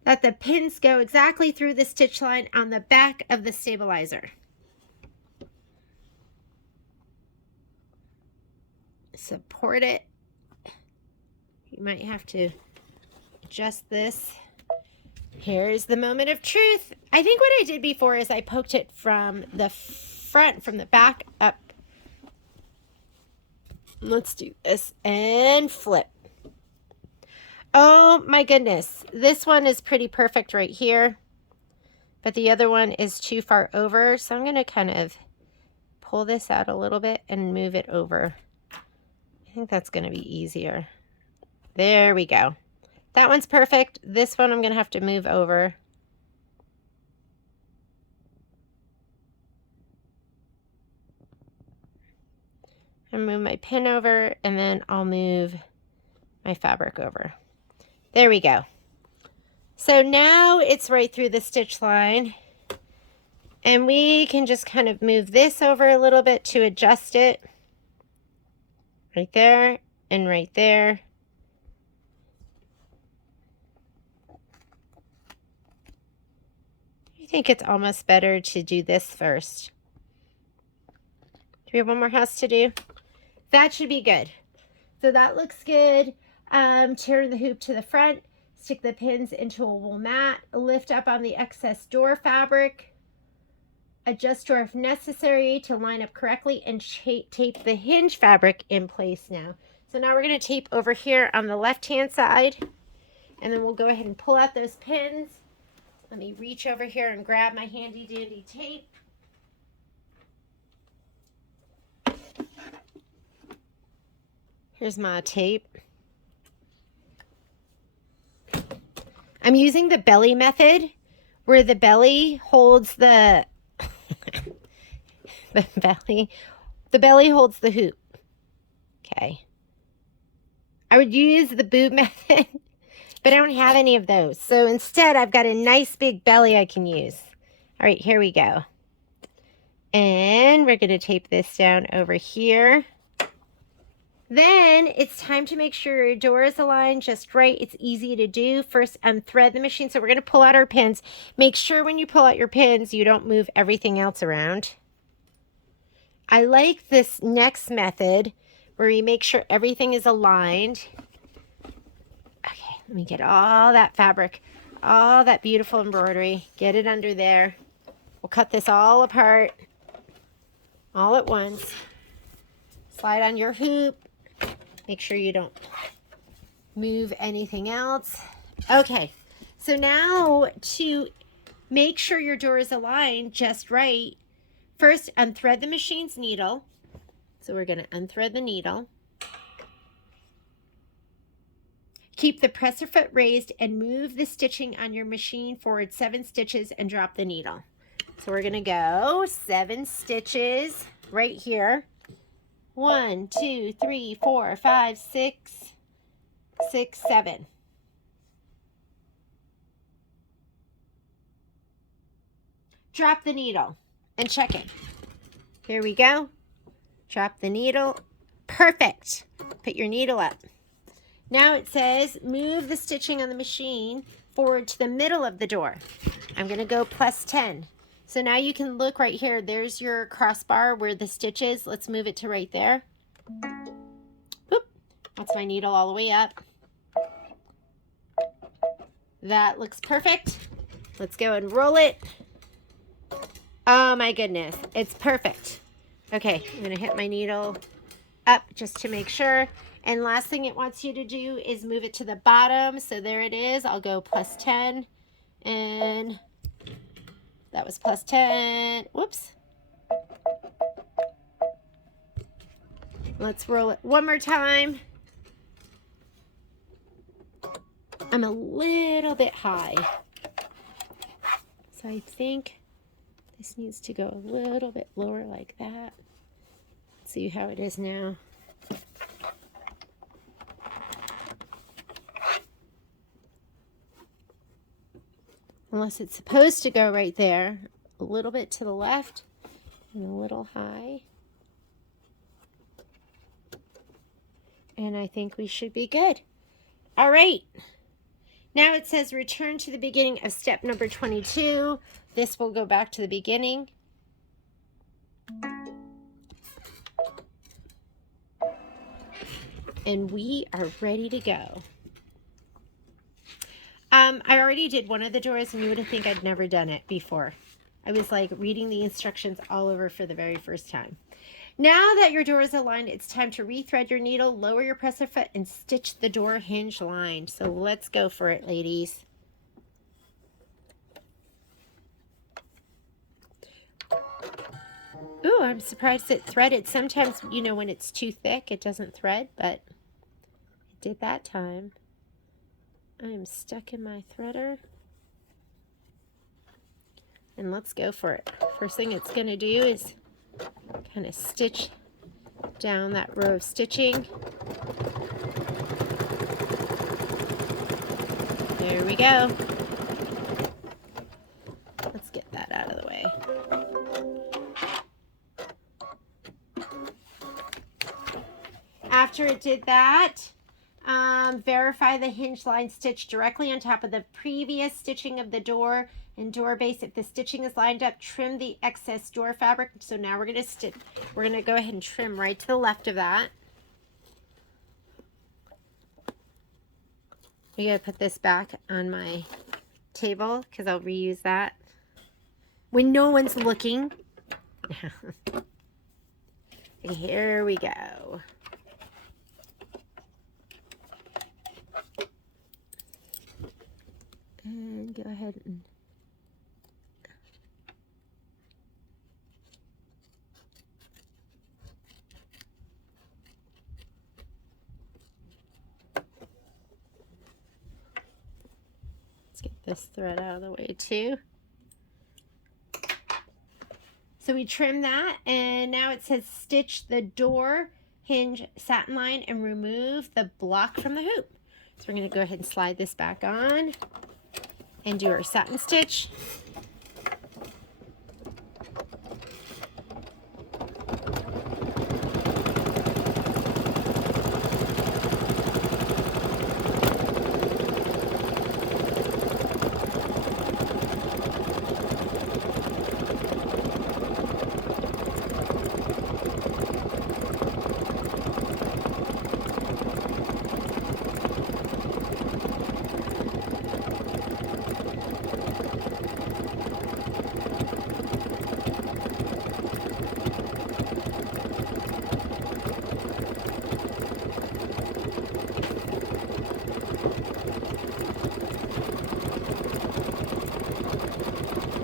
that the pins go exactly through the stitch line on the back of the stabilizer. Support it. You might have to adjust this. Here's the moment of truth. I think what I did before is I poked it from the front, from the back up. Let's do this and flip. Oh my goodness. This one is pretty perfect right here, but the other one is too far over. So I'm going to kind of pull this out a little bit and move it over. I think that's going to be easier. There we go. That one's perfect. This one I'm going to have to move over. I'm gonna move my pin over, and then I'll move my fabric over. There we go. So now it's right through the stitch line, and we can just kind of move this over a little bit to adjust it. Right there and right there. I think it's almost better to do this first. Do we have one more house to do? That should be good. So that looks good. Turn the hoop to the front, stick the pins into a wool mat, lift up on the excess door fabric, adjust door if necessary to line up correctly, and tape the hinge fabric in place now. So now we're going to tape over here on the left-hand side, and then we'll go ahead and pull out those pins. Let me reach over here and grab my handy dandy tape. Here's my tape. I'm using the belly method, where the belly holds the the belly holds the hoop. Okay. I would use the boob method, but I don't have any of those. So instead, I've got a nice big belly I can use. All right, here we go. And we're going to tape this down over here. Then it's time to make sure your door is aligned just right. It's easy to do. First, unthread the machine. So we're going to pull out our pins. Make sure when you pull out your pins, you don't move everything else around. I like this next method where you make sure everything is aligned. Okay, let me get all that fabric, all that beautiful embroidery, get it under there. We'll cut this all apart, all at once. Slide on your hoop. Make sure you don't move anything else. Okay, so now to make sure your door is aligned just right, first unthread the machine's needle. So we're going to unthread the needle. Keep the presser foot raised and move the stitching on your machine forward 7 stitches and drop the needle. So we're going to go 7 stitches right here. 1, 2, 3, 4, 5, 6, 7. Drop the needle and check it. Here we go. Drop the needle. Perfect. Put your needle up. Now it says move the stitching on the machine forward to the middle of the door. I'm going to go +10. So now you can look right here. There's your crossbar where the stitch is. Let's move it to right there. Oop. That's my needle all the way up. That looks perfect. Let's go and roll it. Oh my goodness. It's perfect. Okay, I'm going to hit my needle up just to make sure. And last thing it wants you to do is move it to the bottom. So there it is. I'll go +10. And that was +10. Whoops. Let's roll it one more time. I'm a little bit high. So I think this needs to go a little bit lower like that. Let's see how it is now. Unless it's supposed to go right there, a little bit to the left and a little high. And I think we should be good. All right. Now it says return to the beginning of step number 22. This will go back to the beginning. And we are ready to go. I already did one of the doors, and you would think I'd never done it before. I was like reading the instructions all over for the very first time. Now that your door is aligned, it's time to rethread your needle, lower your presser foot, and stitch the door hinge line. So let's go for it, ladies. Ooh, I'm surprised it threaded. Sometimes, you know, when it's too thick, it doesn't thread, but it did that time. I am stuck in my threader. And let's go for it. First thing it's going to do is kind of stitch down that row of stitching. There we go. Let's get that out of the way. After it did that, verify the hinge line stitch directly on top of the previous stitching of the door and door base. If the stitching is lined up, trim the excess door fabric. So now we're going to go ahead and trim right to the left of that. I'm going to put this back on my table because I'll reuse that when no one's looking. Here we go. And go ahead and let's get this thread out of the way too. So we trim that, and now it says stitch the door hinge satin line and remove the block from the hoop. So we're going to go ahead and slide this back on and do our satin stitch.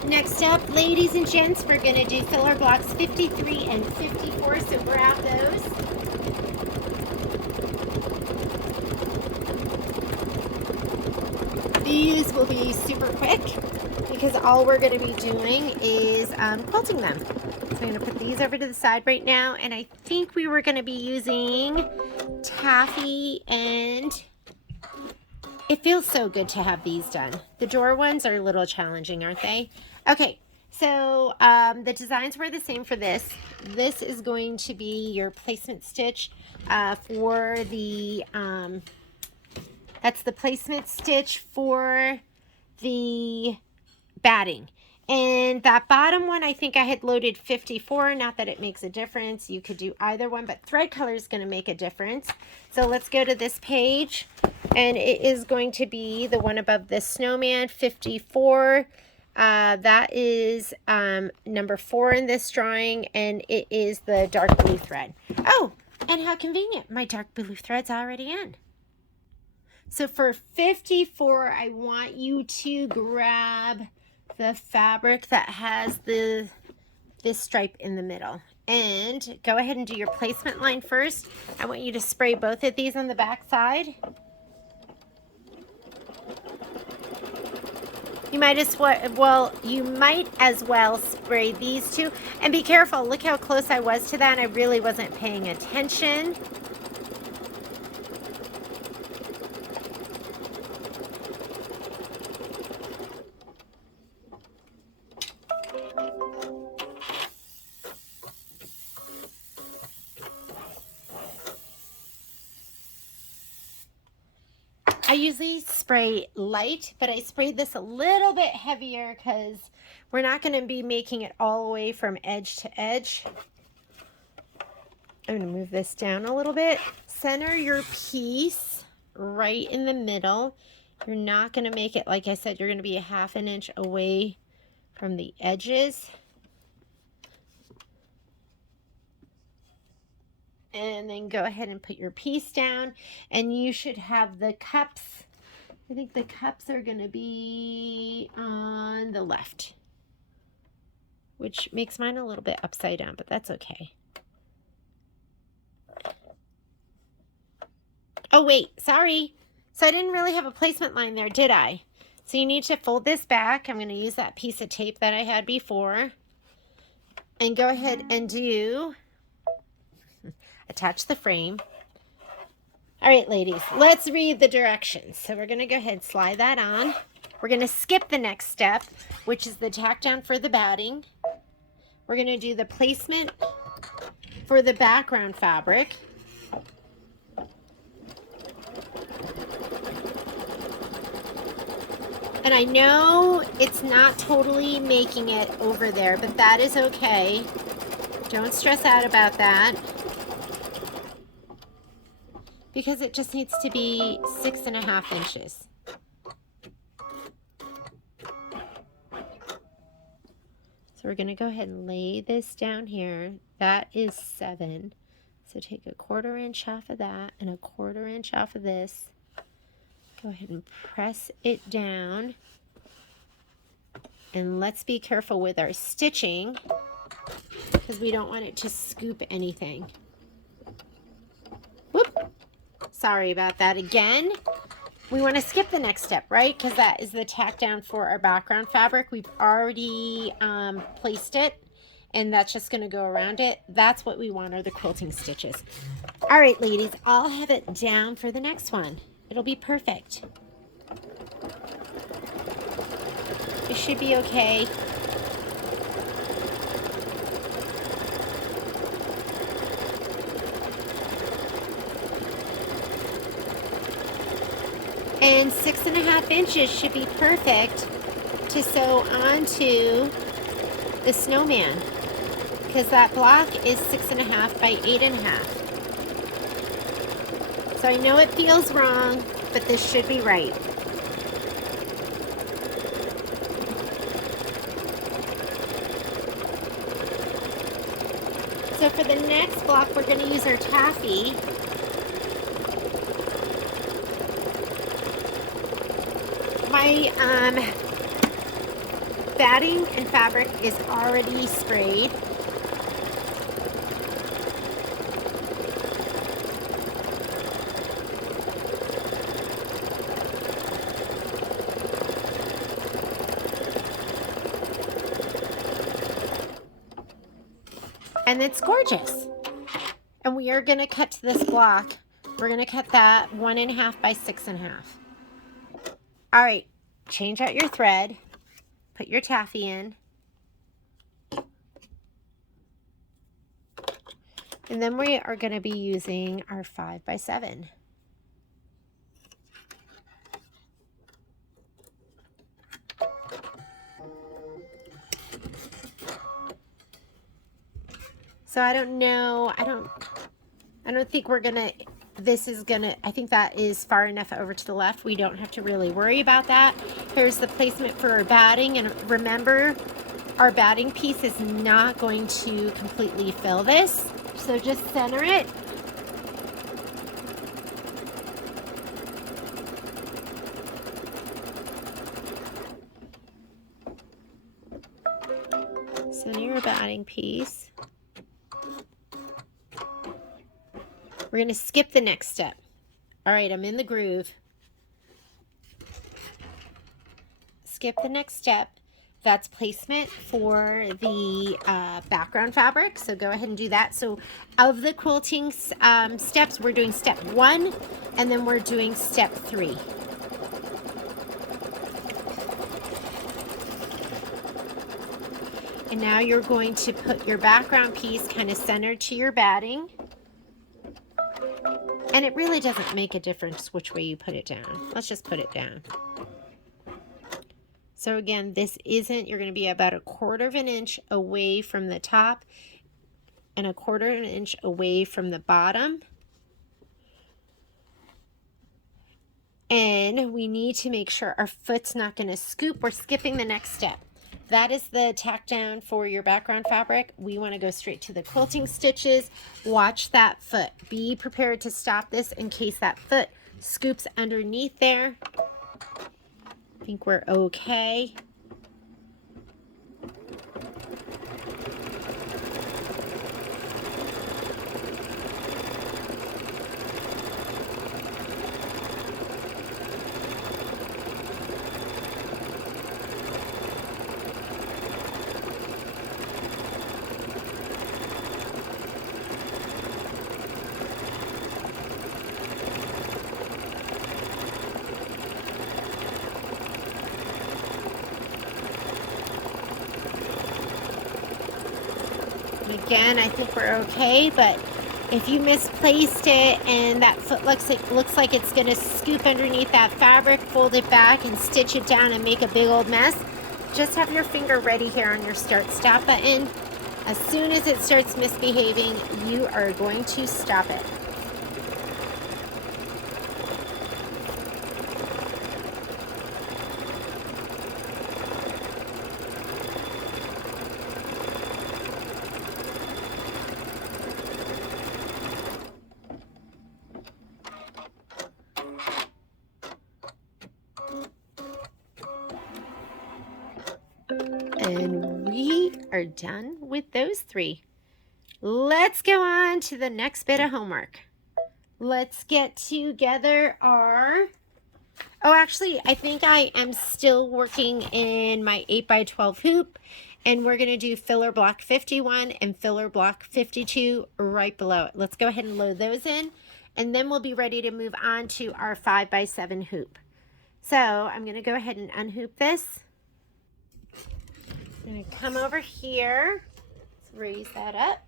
Next up, ladies and gents, we're going to do filler blocks 53 and 54, so grab those. These will be super quick because all we're going to be doing is quilting them. So I'm going to put these over to the side right now, and I think we were going to be using taffy, and it feels so good to have these done. The door ones are a little challenging, aren't they? Okay, so the designs were the same for this. This is going to be your placement stitch for the, that's the placement stitch for the batting. And that bottom one, I think I had loaded 54, not that it makes a difference. You could do either one, but thread color is going to make a difference. So let's go to this page, and it is going to be the one above the snowman, 54. That is number 4 in this drawing, and it is the dark blue thread. Oh, and how convenient. My dark blue thread's already in. So for 54, I want you to grab the fabric that has this stripe in the middle. And go ahead and do your placement line first. I want you to spray both of these on the back side. You might as well spray these two. And be careful, look how close I was to that. I really wasn't paying attention. I usually spray light, but I sprayed this a little bit heavier because we're not going to be making it all the way from edge to edge. I'm going to move this down a little bit. Center your piece right in the middle. You're not going to make it, like I said, you're going to be a ½ inch away from the edges. And then go ahead and put your piece down, and you should have the cups. I think the cups are going to be on the left, which makes mine a little bit upside down, but that's okay. Oh, wait, sorry. So I didn't really have a placement line there, did I? So you need to fold this back. I'm going to use that piece of tape that I had before, and go ahead and do attach the frame. All right, ladies, let's read the directions. So we're going to go ahead and slide that on. We're going to skip the next step, which is the tack down for the batting. We're going to do the placement for the background fabric. And I know it's not totally making it over there, but that is okay. Don't stress out about that, because it just needs to be 6.5 inches. So we're going to go ahead and lay this down here. That is 7. So take a 1/4 inch off of that and a 1/4 inch off of this. Go ahead and press it down. And let's be careful with our stitching, because we don't want it to scoop anything. Whoop! Sorry about that again. We want to skip the next step, right? Because that is the tack down for our background fabric. We've already placed it, and that's just going to go around it. That's what we want, are the quilting stitches. All right, ladies, I'll have it down for the next one. It'll be perfect. It should be okay. And 6.5 inches should be perfect to sew onto the snowman, because that block is 6.5 by 8.5. So I know it feels wrong, but this should be right. So for the next block, we're going to use our taffy. My batting and fabric is already sprayed. And it's gorgeous. And we are going to cut to this block. We're going to cut that 1.5 by 6.5. All right, change out your thread, put your taffy in, and then we are going to be using our 5 by 7. So I don't know, I don't think we're gonna, this is gonna, I think that is far enough over to the left. We don't have to really worry about that. Here's the placement for our batting, and remember, our batting piece is not going to completely fill this. So just center it. Center your batting piece. We're going to skip the next step. All right, I'm in the groove. Skip the next step. That's placement for the background fabric. So go ahead and do that. So of the quilting steps, we're doing step 1, and then we're doing step 3. And now you're going to put your background piece kind of centered to your batting. And it really doesn't make a difference which way you put it down. Let's just put it down. So again, this isn't, you're going to be about 1/4 inch away from the top and 1/4 inch away from the bottom. And we need to make sure our foot's not going to scoop. We're skipping the next step. That is the tack down for your background fabric. We want to go straight to the quilting stitches. Watch that foot. Be prepared to stop this in case that foot scoops underneath there. I think we're okay. again, I think we're okay, but if you misplaced it and that foot looks like it's going to scoop underneath that fabric, fold it back and stitch it down and make a big old mess, just have your finger ready here on your start stop button. As soon as it starts misbehaving, you are going to stop it. And we are done with those 3. Let's go on to the next bit of homework. Let's get together our... Oh, actually, I think I am still working in my 8x12 hoop, and we're going to do filler block 51 and filler block 52 right below it. Let's go ahead and load those in, and then we'll be ready to move on to our 5x7 hoop. So I'm going to go ahead and unhoop this. I'm going to come over here. Let's raise that up.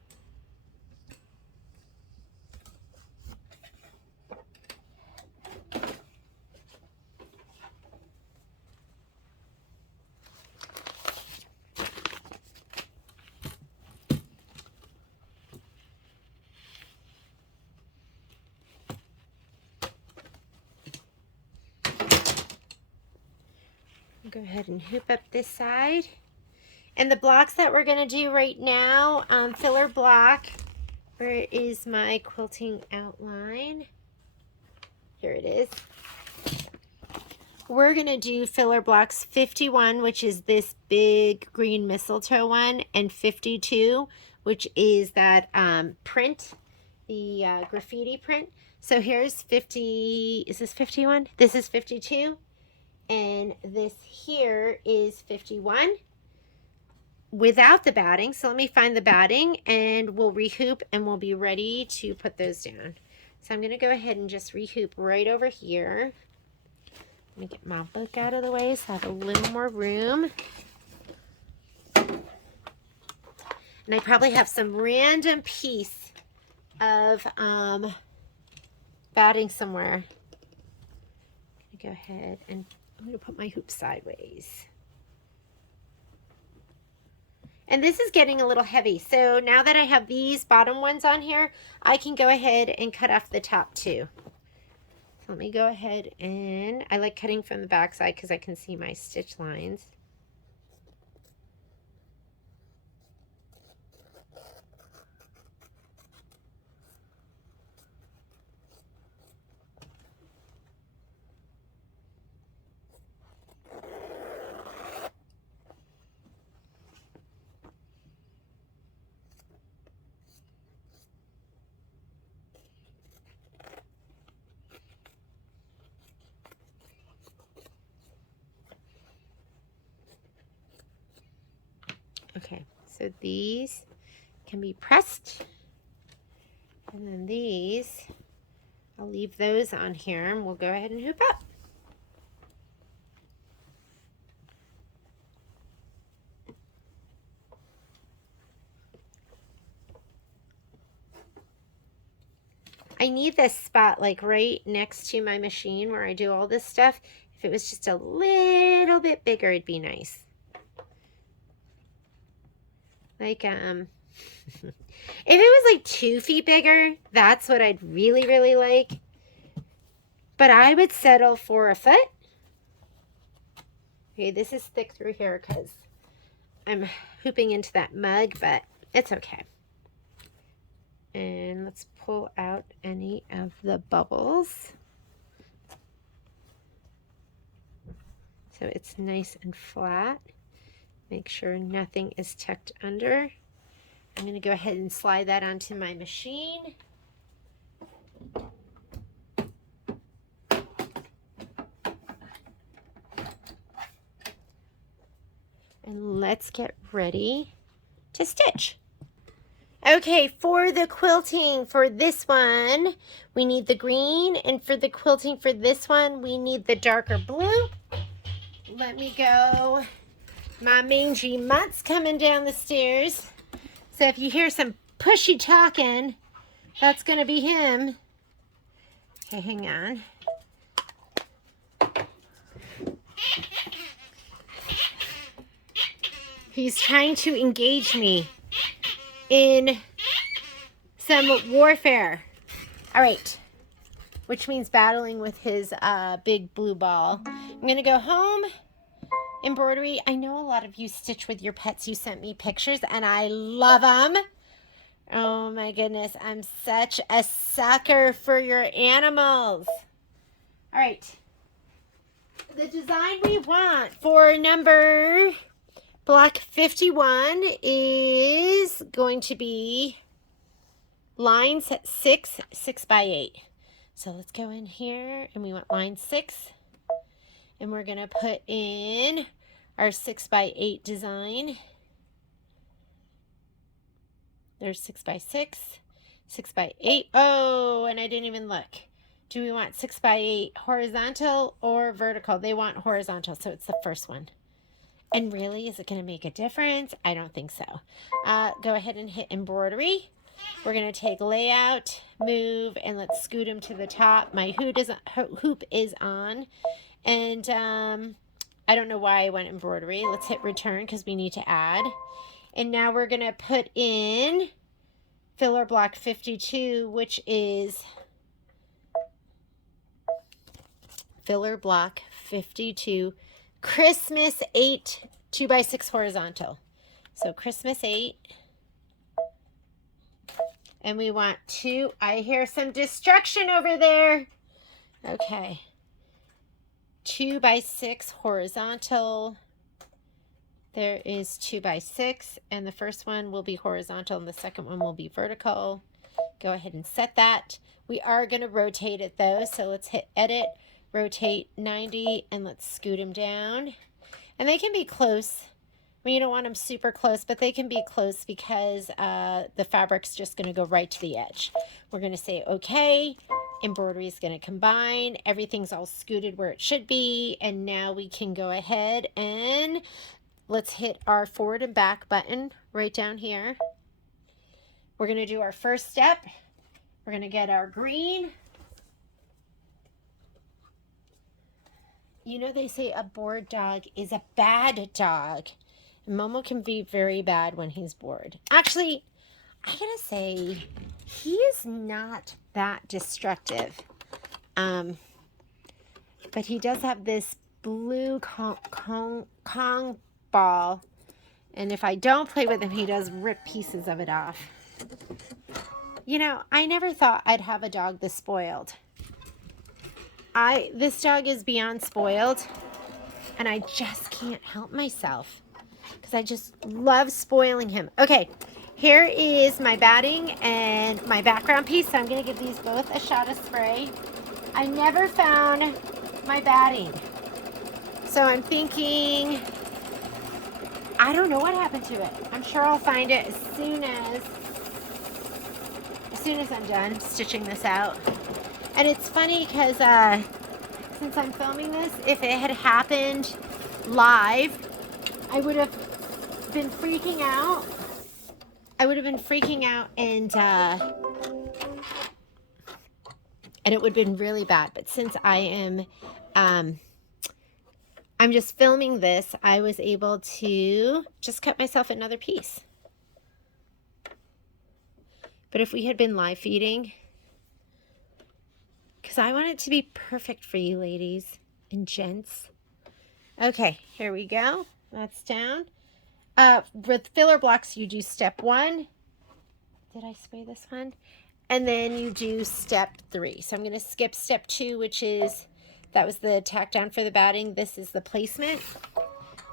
Go ahead and hoop up this side. And the blocks that we're going to do right now, filler block, where is my quilting outline? Here it is. We're going to do filler blocks 51, which is this big green mistletoe one, and 52, which is that print, the graffiti print. So here's 50, is this 51? This is 52. And this here is 51 without the batting. So let me find the batting and we'll rehoop and we'll be ready to put those down. So I'm going to go ahead and just rehoop right over here. Let me get my book out of the way so I have a little more room. And I probably have some random piece of batting somewhere. I'm going to go ahead and I'm going to put my hoop sideways. And this is getting a little heavy. So now that I have these bottom ones on here, I can go ahead and cut off the top too. So let me go ahead and I like cutting from the back side because I can see my stitch lines. Okay, so these can be pressed, and then these, I'll leave those on here, and we'll go ahead and hoop up. I need this spot like right next to my machine where I do all this stuff. If it was just a little bit bigger, it'd be nice. Like, if it was like 2 feet bigger, that's what I'd really, really like. But I would settle for a foot. Okay, this is thick through here because I'm hooping into that mug, but it's okay. And let's pull out any of the bubbles. So it's nice and flat. Make sure nothing is tucked under. I'm going to go ahead and slide that onto my machine. And let's get ready to stitch. Okay, for the quilting for this one, we need the green, and for the quilting for this one, we need the darker blue. Let me go. My mangy mutt's coming down the stairs. So if you hear some pushy talking, that's going to be him. Okay, hang on. He's trying to engage me in some warfare. All right. Which means battling with his big blue ball. I'm going to go home. Embroidery. I know a lot of you stitch with your pets. You sent me pictures and I love them. Oh my goodness. I'm such a sucker for your animals. All right. The design we want for number block 51 is going to be lines 6 by 8. So let's go in here and we want line 6. And we're going to put in our 6 by 8 design. There's 6 by 6, 6 by 8. Oh, and I didn't even look. Do we want 6 by 8 horizontal or vertical? They want horizontal, so it's the first one. And really, is it going to make a difference? I don't think so. Go ahead and hit embroidery. We're going to take layout, move, and let's scoot him to the top. My hoop is on. And I don't know why I went embroidery. Let's hit return because we need to add. And now we're going to put in filler block 52, which is filler block 52, Christmas 8, 2 by 6 horizontal. So Christmas 8. And we want 2. I hear some destruction over there. Okay. 2 by 6 horizontal. There is 2 by 6. And the first one will be horizontal and the second one will be vertical. Go ahead and set that. We are going to rotate it though. So let's hit edit, rotate 90, and let's scoot them down. And they can be close. I mean, you don't want them super close, but they can be close because the fabric's just going to go right to the edge. We're going to say, okay, embroidery is going to combine. Everything's all scooted where it should be. And now we can go ahead and let's hit our forward and back button right down here. We're going to do our first step. We're going to get our green. You know, they say a bored dog is a bad dog. Momo can be very bad when he's bored. Actually, I gotta say, he is not that destructive. But he does have this blue Kong ball. And if I don't play with him, he does rip pieces of it off. You know, I never thought I'd have a dog this spoiled. This dog is beyond spoiled. And I just can't help myself. Because I just love spoiling him. Okay, here is my batting and my background piece. So I'm going to give these both a shot of spray. I never found my batting. So I'm thinking, I don't know what happened to it. I'm sure I'll find it as soon as I'm done stitching this out. And it's funny because since I'm filming this, if it had happened live, I would have been freaking out. And it would have been really bad. But since I am, I'm just filming this, I was able to just cut myself another piece. But if we had been live feeding, because I want it to be perfect for you ladies and gents. Okay, here we go. That's down. With filler blocks, you do step 1. Did I spray this one? And then you do step 3. So I'm going to skip step 2, which is, that was the tack down for the batting. This is the placement.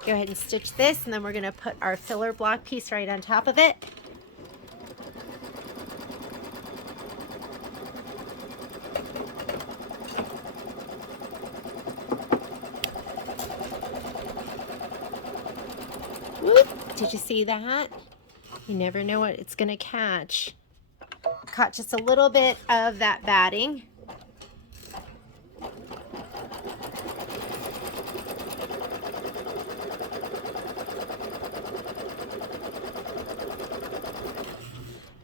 Go ahead and stitch this, and then we're going to put our filler block piece right on top of it. Whoop. Did you see that? You never know what it's going to catch. Caught just a little bit of that batting.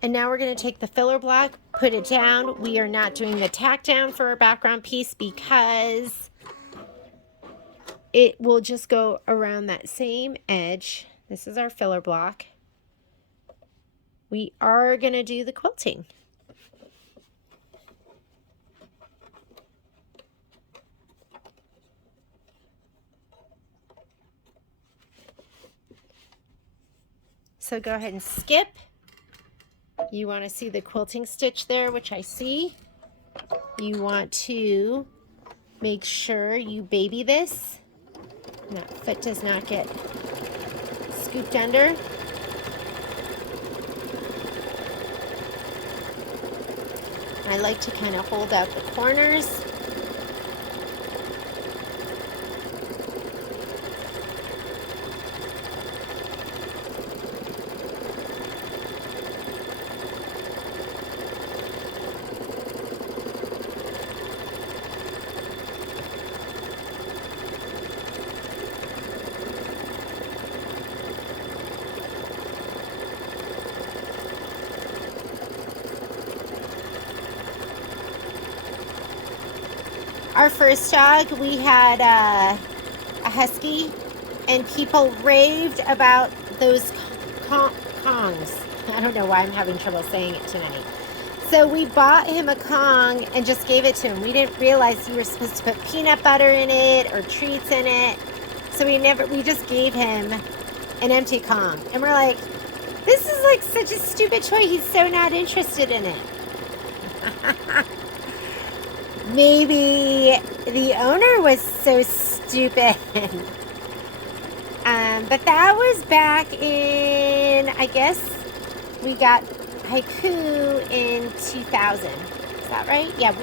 And now we're going to take the filler block, put it down. We are not doing the tack down for our background piece because it will just go around that same edge. This is our filler block. We are going to do the quilting. So go ahead and skip. You want to see the quilting stitch there, which I see. You want to make sure you baby this. That foot does not get scooped under. I like to kind of hold out the corners. Our first dog, we had a husky, and people raved about those Kongs. I don't know why I'm having trouble saying it tonight. So we bought him a Kong and just gave it to him. We didn't realize you were supposed to put peanut butter in it or treats in it. So we just gave him an empty Kong. And we're like, this is like such a stupid toy. He's so not interested in it. Maybe the owner was so stupid. But that was back in, I guess we got Haiku in 2000. Is that right? Yeah,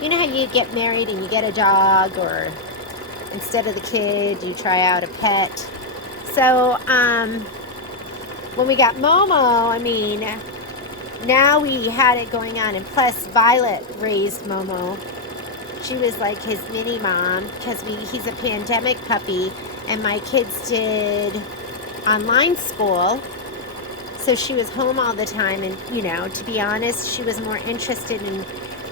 you know how you get married and you get a dog, or instead of the kid, you try out a pet. So when we got Momo, I mean, now we had it going on, and plus Violet raised Momo. She was like his mini mom because he's a pandemic puppy, and my kids did online school. So she was home all the time, and you know, to be honest, she was more interested in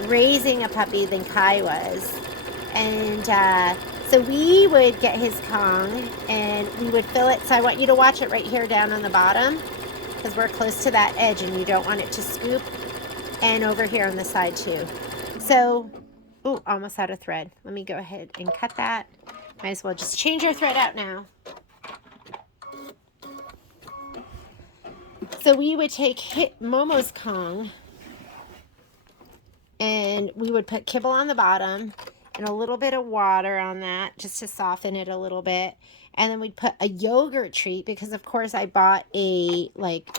raising a puppy than Kai was. And so we would get his Kong and we would fill it. So I want you to watch it right here down on the bottom, because we're close to that edge and you don't want it to scoop. And over here on the side too. So, oh, almost out of thread. Let me go ahead and cut that. Might as well just change our thread out now. So we would take Momo's Kong and we would put kibble on the bottom and a little bit of water on that just to soften it a little bit. And then we'd put a yogurt treat, because of course I bought a like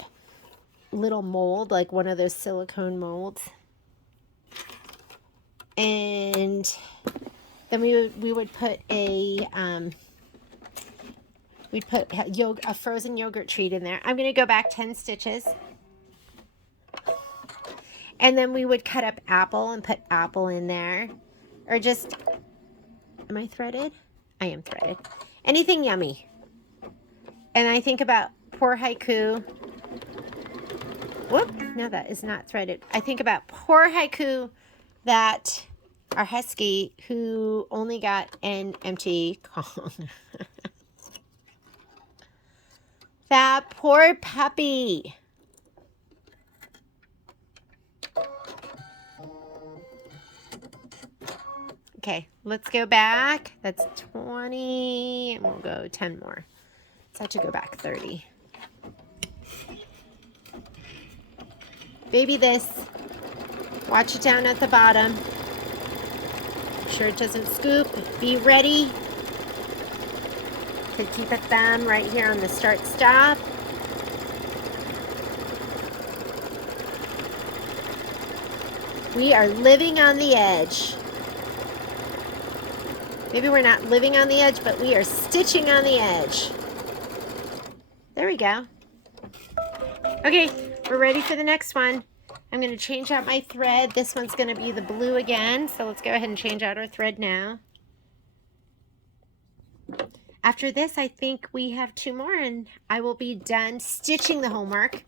little mold, like one of those silicone molds. And then we would put a we'd put a frozen yogurt treat in there. I'm going to go back 10 stitches. And then we would cut up apple and put apple in there. Or just, am I threaded? I am threaded. Anything yummy. And I think about poor Haiku. Whoop, no, that is not threaded. I think about poor Haiku, that our husky, who only got an empty Kong. That poor puppy. Okay, let's go back. That's 20, and we'll go 10 more. So I have to go back 30. Baby this. Watch it down at the bottom. Make sure it doesn't scoop. Be ready to keep a thumb right here on the start stop. We are living on the edge. Maybe we're not living on the edge, but we are stitching on the edge. There we go. Okay, we're ready for the next one. I'm going to change out my thread. This one's going to be the blue again. So let's go ahead and change out our thread now. After this, I think we have 2 more and I will be done stitching the homework.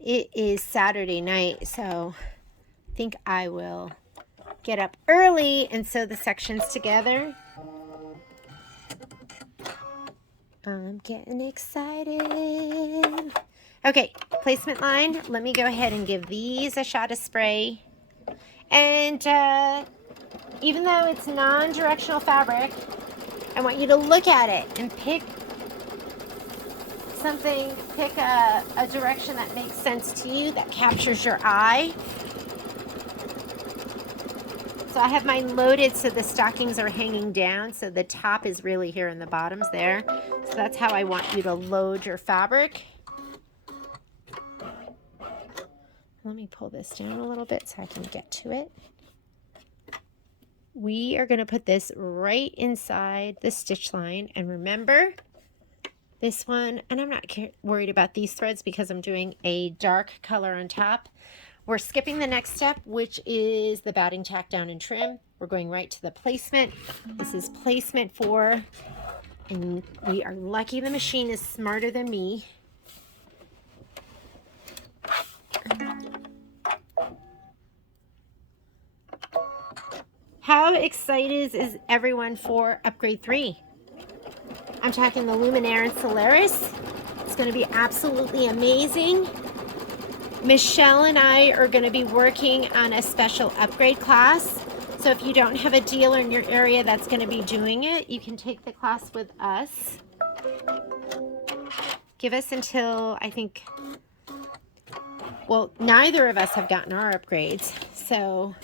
It is Saturday night, so I think I will get up early and sew the sections together. I'm getting excited. Okay, placement line. Let me go ahead and give these a shot of spray. And even though it's non-directional fabric, I want you to look at it and pick something, pick a direction that makes sense to you, that captures your eye. So I have mine loaded so the stockings are hanging down, so the top is really here and the bottom's there. So that's how I want you to load your fabric. Let me pull this down a little bit so I can get to it. We are going to put this right inside the stitch line, and remember this one, and I'm not worried about these threads because I'm doing a dark color on top. We're skipping the next step, which is the batting tack down and trim. We're going right to the placement. This is placement 4, and we are lucky the machine is smarter than me. How excited is everyone for upgrade 3? I'm talking the Luminaire and Solaris. It's going to be absolutely amazing. Michelle and I are going to be working on a special upgrade class. So if you don't have a dealer in your area that's going to be doing it, you can take the class with us. Give us until, I think, well, neither of us have gotten our upgrades. So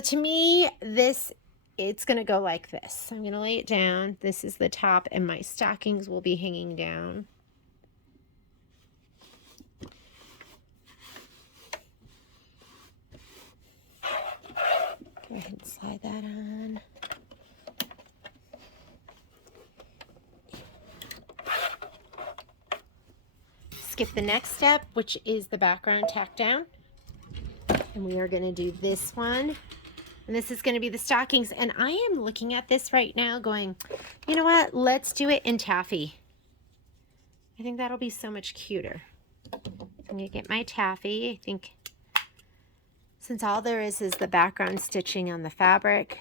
to me, it's going to go like this. I'm going to lay it down. This is the top, and my stockings will be hanging down. Go ahead and slide that on. Skip the next step, which is the background tack down. And we are going to do this one. And this is going to be the stockings. And I am looking at this right now going, you know what? Let's do it in taffy. I think that'll be so much cuter. I'm going to get my taffy. I think since all there is the background stitching on the fabric,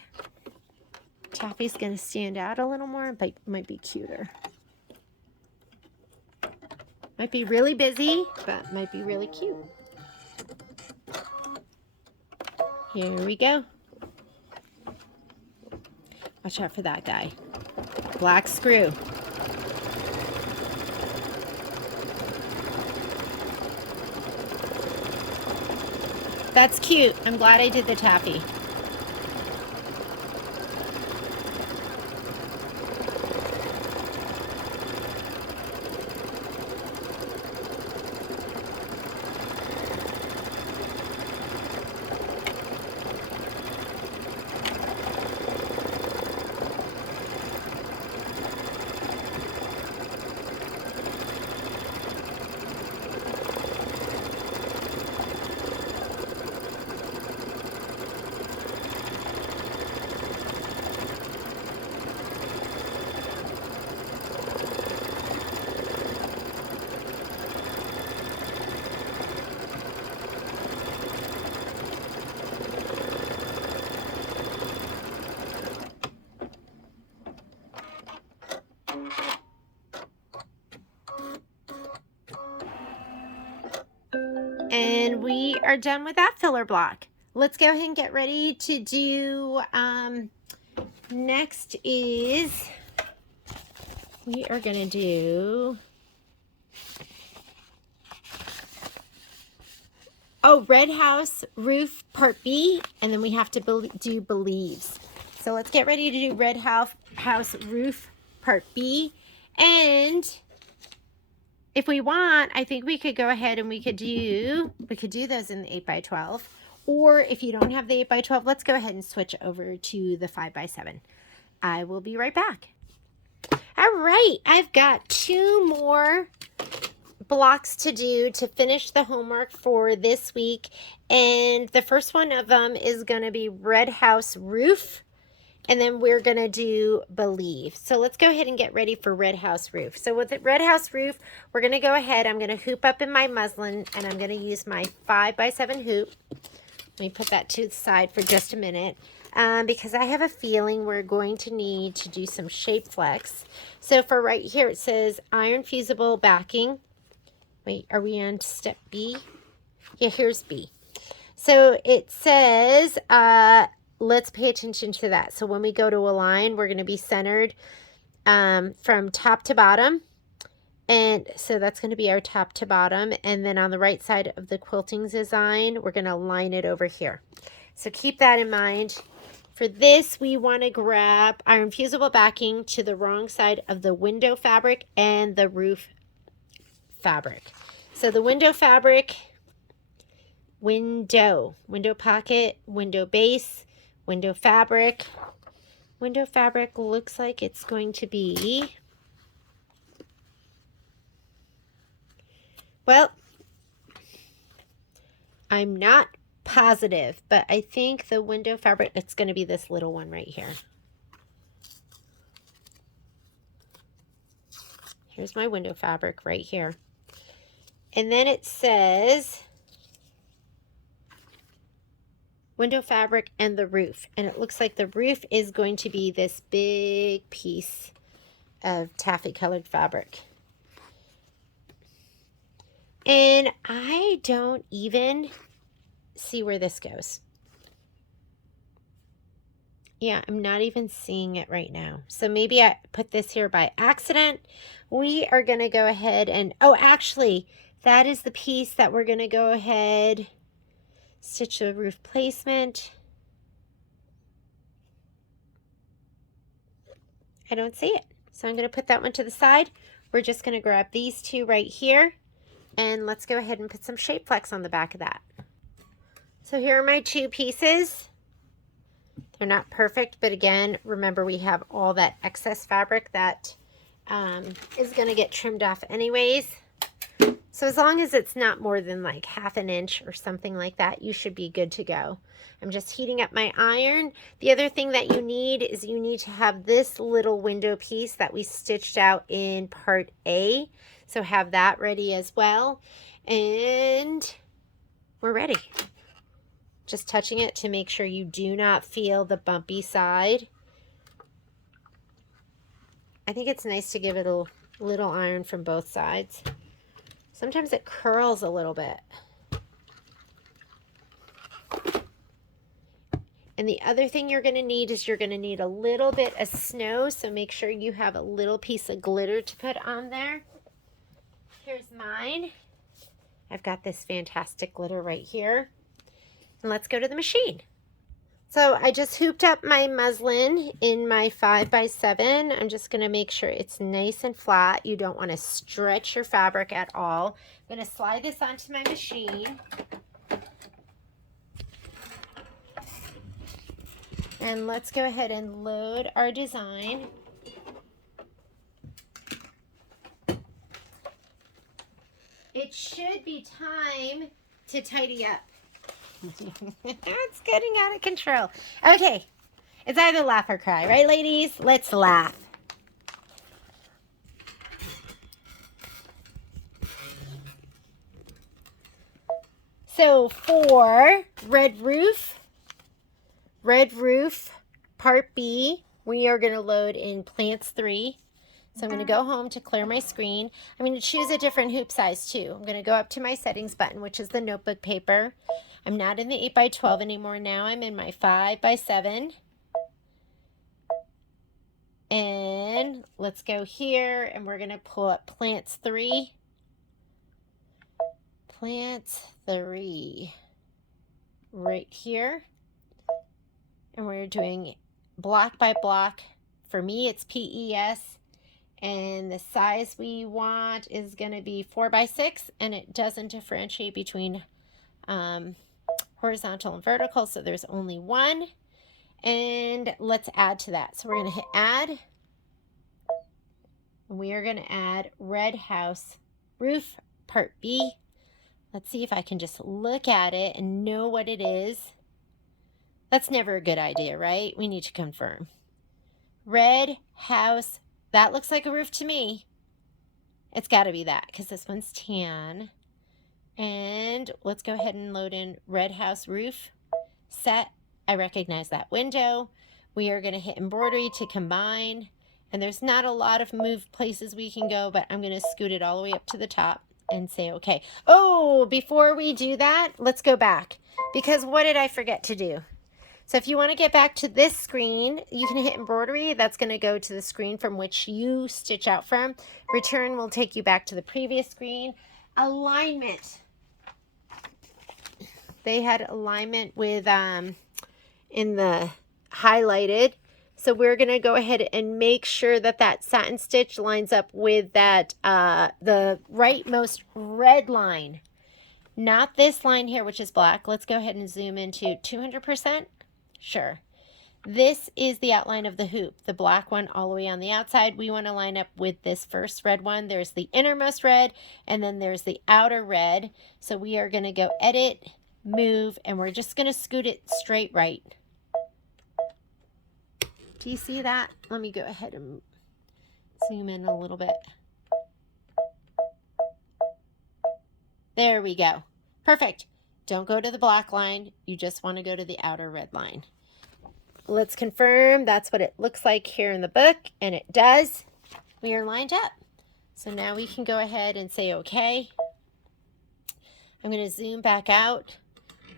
taffy's going to stand out a little more, but might be cuter. Might be really busy, but might be really cute. Here we go. Watch out for that guy. Black screw. That's cute. I'm glad I did the taffy. And we are done with that filler block. Let's go ahead and get ready to do, next is, we are going to do, Red House Roof Part B, and then we have to do Believes. So let's get ready to do Red House Roof Part B, and if we want, I think we could go ahead and we could do those in the 8x12. Or if you don't have the 8x12, let's go ahead and switch over to the 5x7. I will be right back. All right, I've got 2 more blocks to do to finish the homework for this week. And the first one of them is going to be Red House Roof. And then we're going to do Believe. So let's go ahead and get ready for Red House Roof. So with the Red House Roof, we're going to go ahead. I'm going to hoop up in my muslin, and I'm going to use my 5x7 hoop. Let me put that to the side for just a minute. Because I have a feeling we're going to need to do some shape flex. So for right here, it says iron fusible backing. Wait, are we on step B? Yeah, here's B. So it says, let's pay attention to that. So when we go to align, we're going to be centered from top to bottom. And so that's going to be our top to bottom. And then on the right side of the quilting design, we're going to line it over here. So keep that in mind. For this, we want to grab iron fusible backing to the wrong side of the window fabric and the roof fabric. So the window fabric, window pocket, window base, window fabric. Window fabric looks like it's going to be, well, I'm not positive, but I think the window fabric, it's going to be this little one right here. Here's my window fabric right here. And then it says window fabric and the roof. And it looks like the roof is going to be this big piece of taffy colored fabric. And I don't even see where this goes. Yeah, I'm not even seeing it right now. So maybe I put this here by accident. We are going to go ahead and, oh, actually, that is the piece that we're going to go ahead, stitch the roof placement. I don't see it. So I'm going to put that one to the side. We're just going to grab these two right here. And let's go ahead and put some shape flex on the back of that. So here are my two pieces. They're not perfect, but again, remember we have all that excess fabric that is going to get trimmed off anyways. So as long as it's not more than like 1/2 inch or something like that, you should be good to go. I'm just heating up my iron. The other thing that you need is you need to have this little window piece that we stitched out in part A. So have that ready as well. And we're ready. Just touching it to make sure you do not feel the bumpy side. I think it's nice to give it a little iron from both sides. Sometimes it curls a little bit. And the other thing you're going to need is you're going to need a little bit of snow. So make sure you have a little piece of glitter to put on there. Here's mine. I've got this fantastic glitter right here. And let's go to the machine. So I just hooped up my muslin in my 5x7. I'm just going to make sure it's nice and flat. You don't want to stretch your fabric at all. I'm going to slide this onto my machine. And let's go ahead and load our design. It should be time to tidy up. It's getting out of control. Okay, it's either laugh or cry, right, ladies? Let's laugh. So for Red Roof Part B, we are going to load in Plants 3. So I'm going to go home to clear my screen. I'm going to choose a different hoop size too. I'm going to go up to my settings button, which is the notebook paper. I'm not in the 8x12 anymore now. I'm in my 5x7. And let's go here and we're going to pull up Plants 3. Plants 3 right here. And we're doing block by block. For me, it's PES. And the size we want is going to be 4x6, and it doesn't differentiate between horizontal and vertical, so there's only one. And let's add to that. So we're going to hit add. And we are going to add Red House Roof Part B. Let's see if I can just look at it and know what it is. That's never a good idea, right? We need to confirm. red house. That looks like a roof to me. It's got to be that because this one's tan. And let's go ahead and load in red house roof set. I recognize that window. We are going to hit embroidery to combine. And there's not a lot of move places we can go, but I'm going to scoot it all the way up to the top and say, okay. Oh, before we do that, let's go back. Because what did I forget to do? So if you want to get back to this screen, you can hit embroidery. That's going to go to the screen from which you stitch out from. Return will take you back to the previous screen. Alignment. They had alignment with in the highlighted. So we're going to go ahead and make sure that that satin stitch lines up with that the rightmost red line. Not this line here, which is black. Let's go ahead and zoom into 200%. Sure. This is the outline of the hoop, the black one all the way on the outside. We want to line up with this first red one. There's the innermost red, and then there's the outer red. So we are going to go edit, move, and we're just going to scoot it straight right. Do you see that? Let me go ahead and zoom in a little bit. There we go. Perfect. Don't go to the black line. You just want to go to the outer red line. Let's confirm that's what it looks like here in the book, and it does. We are lined up. So now we can go ahead and say okay. I'm going to zoom back out.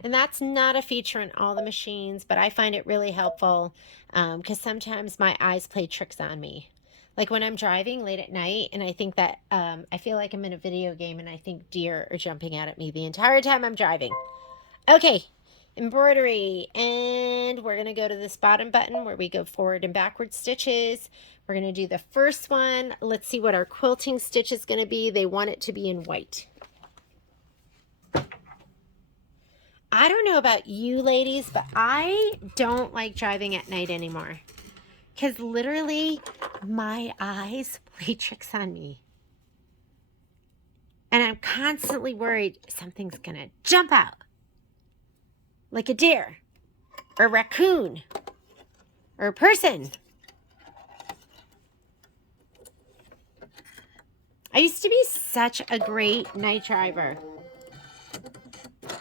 And that's not a feature in all the machines, but I find it really helpful because sometimes my eyes play tricks on me. Like when I'm driving late at night and I think that I feel like I'm in a video game and I think deer are jumping out at me the entire time I'm driving. Okay, embroidery. And we're going to go to this bottom button where we go forward and backward stitches. We're going to do the first one. Let's see what our quilting stitch is going to be. They want it to be in white. I don't know about you ladies, but I don't like driving at night anymore. Because literally, my eyes play tricks on me. And I'm constantly worried something's going to jump out. Like a deer. Or a raccoon. Or a person. I used to be such a great night driver.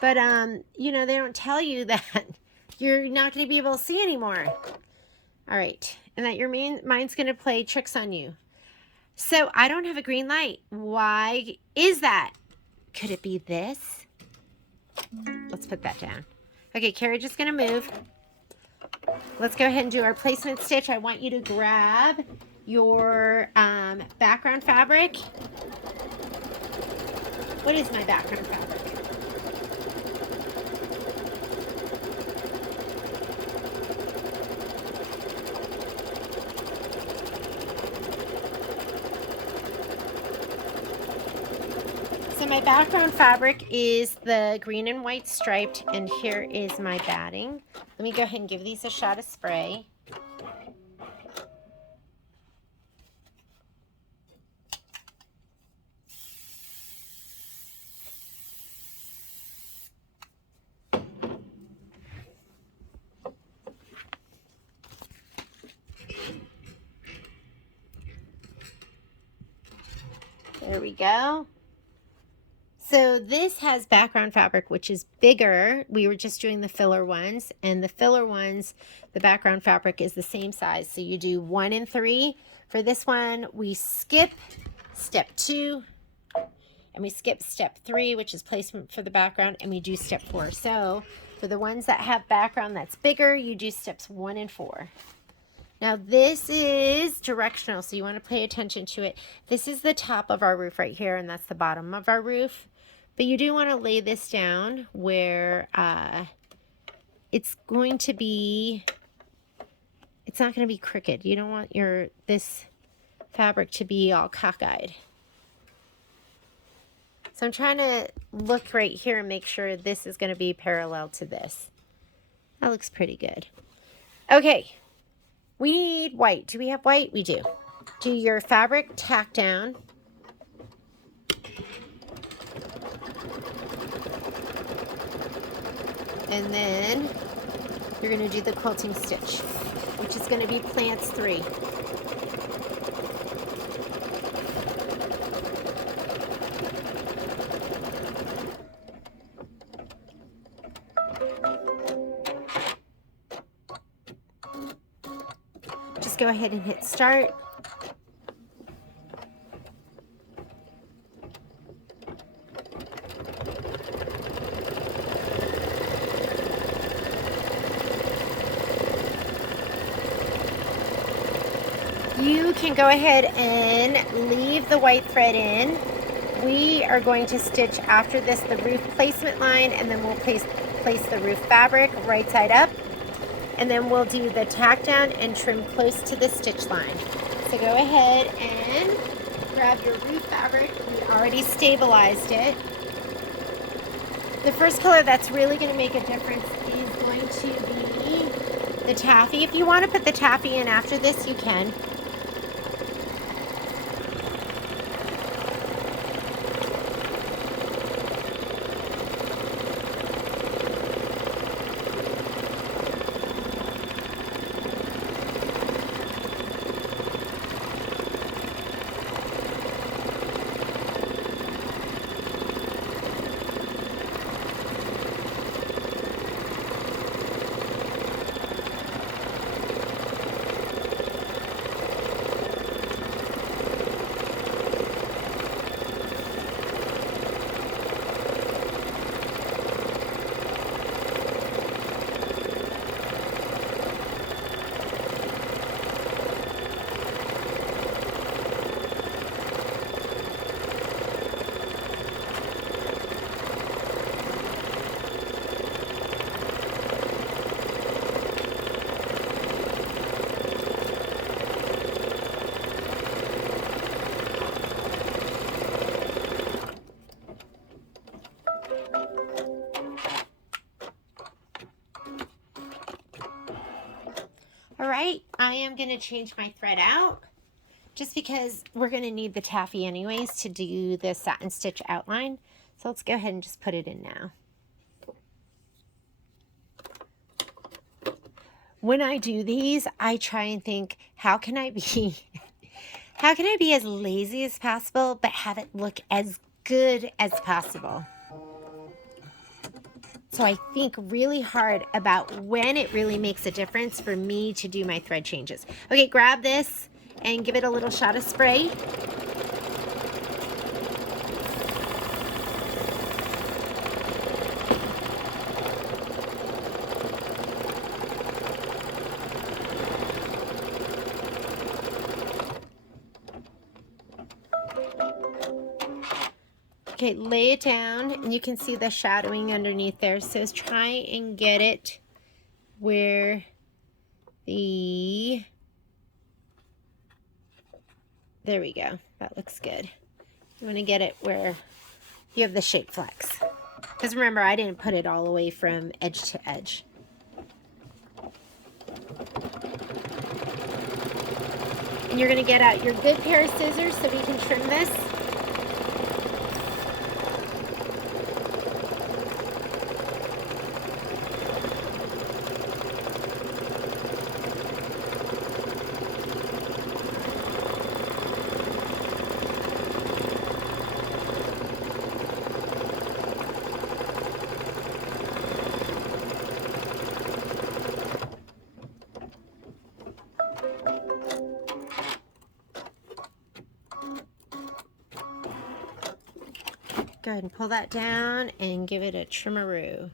But, you know, they don't tell you that you're not going to be able to see anymore. All right. And that your mind's going to play tricks on you. So I don't have a green light. Why is that? Could it be this? Let's put that down. Okay, carriage is going to move. Let's go ahead and do our placement stitch. I want you to grab your background fabric. What is my background fabric? So my background fabric is the green and white striped, and here is my batting. Let me go ahead and give these a shot of spray. There we go. So this has background fabric, which is bigger. We were just doing the filler ones, and the filler ones, the background fabric is the same size. So you do 1 and 3. For this one, we skip step 2, and we skip step 3, which is placement for the background, and we do step 4. So for the ones that have background that's bigger, you do steps 1 and 4. Now this is directional, so you want to pay attention to it. This is the top of our roof right here, and that's the bottom of our roof. But you do want to lay this down where it's going to be, it's not going to be crooked. You don't want this fabric to be all cockeyed. So I'm trying to look right here and make sure this is going to be parallel to this. That looks pretty good. Okay. We need white. Do we have white? We do. Do your fabric tack down. And then you're going to do the quilting stitch. which is going to be plants 3. Just go ahead and hit start. You can go ahead and leave the white thread in. We are going to stitch after this the roof placement line, and then we'll place the roof fabric right side up, and then we'll do the tack down and trim close to the stitch line. So go ahead and grab your roof fabric. We already stabilized it. The first color that's really going to make a difference is going to be the taffy. If you want to put the taffy in after this, you can. Alright, I am going to change my thread out just because we're going to need the taffy anyways to do the satin stitch outline. So let's go ahead and just put it in now. When I do these, I try and think, how can I be as lazy as possible but have it look as good as possible? So I think really hard about when it really makes a difference for me to do my thread changes. Okay, grab this and give it a little shot of spray. Okay, lay it down, and you can see the shadowing underneath there. So try and get it where there we go. That looks good. You want to get it where you have the shape flex. Because remember, I didn't put it all the way from edge to edge. And you're going to get out your good pair of scissors so we can trim this. Go ahead and pull that down and give it a trimmeroo.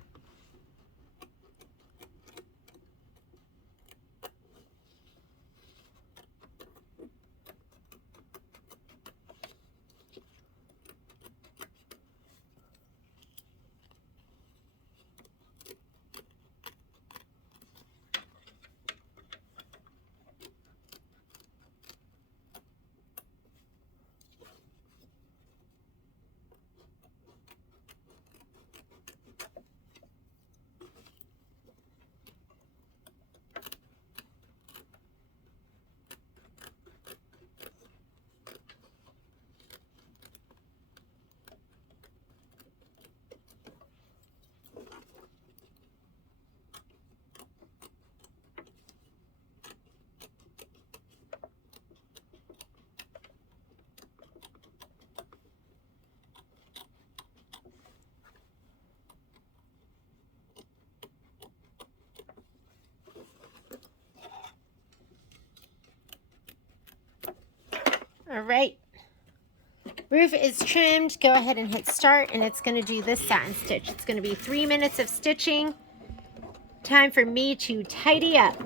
All right. Roof is trimmed. Go ahead and hit start, and it's going to do this satin stitch. It's going to be 3 minutes of stitching. Time for me to tidy up.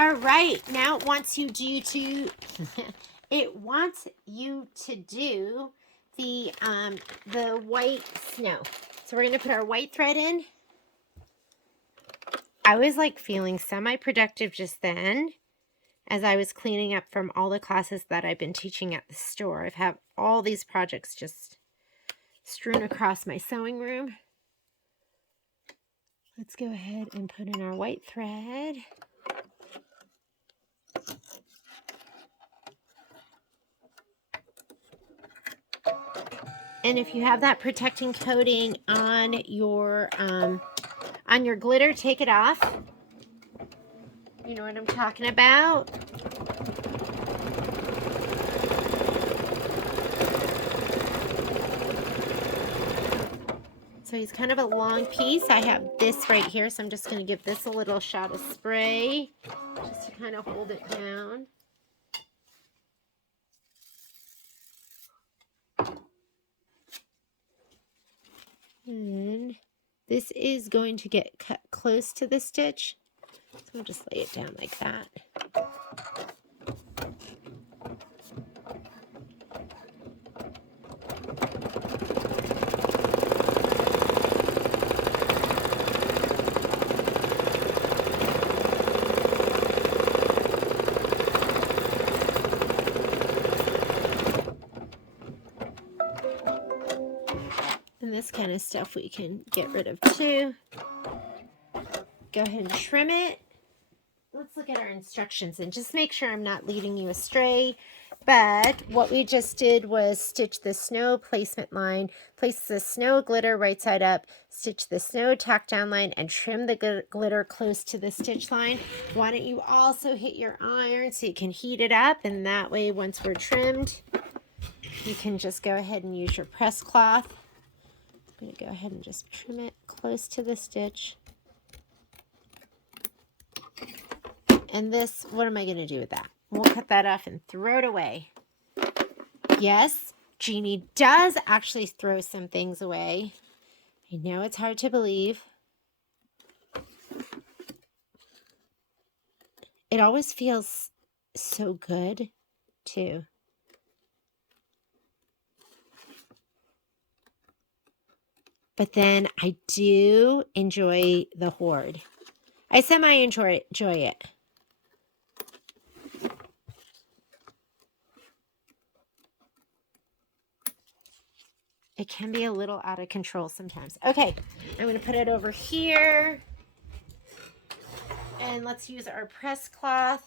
All right, now it wants you to it wants you to do the white snow. So we're gonna put our white thread in. I was like feeling semi-productive just then as I was cleaning up from all the classes that I've been teaching at the store. I've had all these projects just strewn across my sewing room. Let's go ahead and put in our white thread. And if you have that protecting coating on your glitter, take it off. You know what I'm talking about. So he's kind of a long piece. I have this right here, so I'm just going to give this a little shot of spray just to kind of hold it down. And this is going to get cut close to the stitch. So I'll just lay it down like that. of stuff we can get rid of too. Go ahead and trim it. Let's look at our instructions and just make sure I'm not leading you astray. But what we just did was stitch the snow placement line, place the snow glitter right side up, stitch the snow tack down line, and trim the glitter close to the stitch line. Why don't you also hit your iron so you can heat it up, and that way once we're trimmed, you can just go ahead and use your press cloth. I'm going to go ahead and just trim it close to the stitch. And this, what am I going to do with that? We'll cut that off and throw it away. Yes, Jeannie does actually throw some things away. I know it's hard to believe. It always feels so good, too. But then I do enjoy the hoard. I semi-enjoy it. It can be a little out of control sometimes. Okay, I'm going to put it over here. And let's use our press cloth.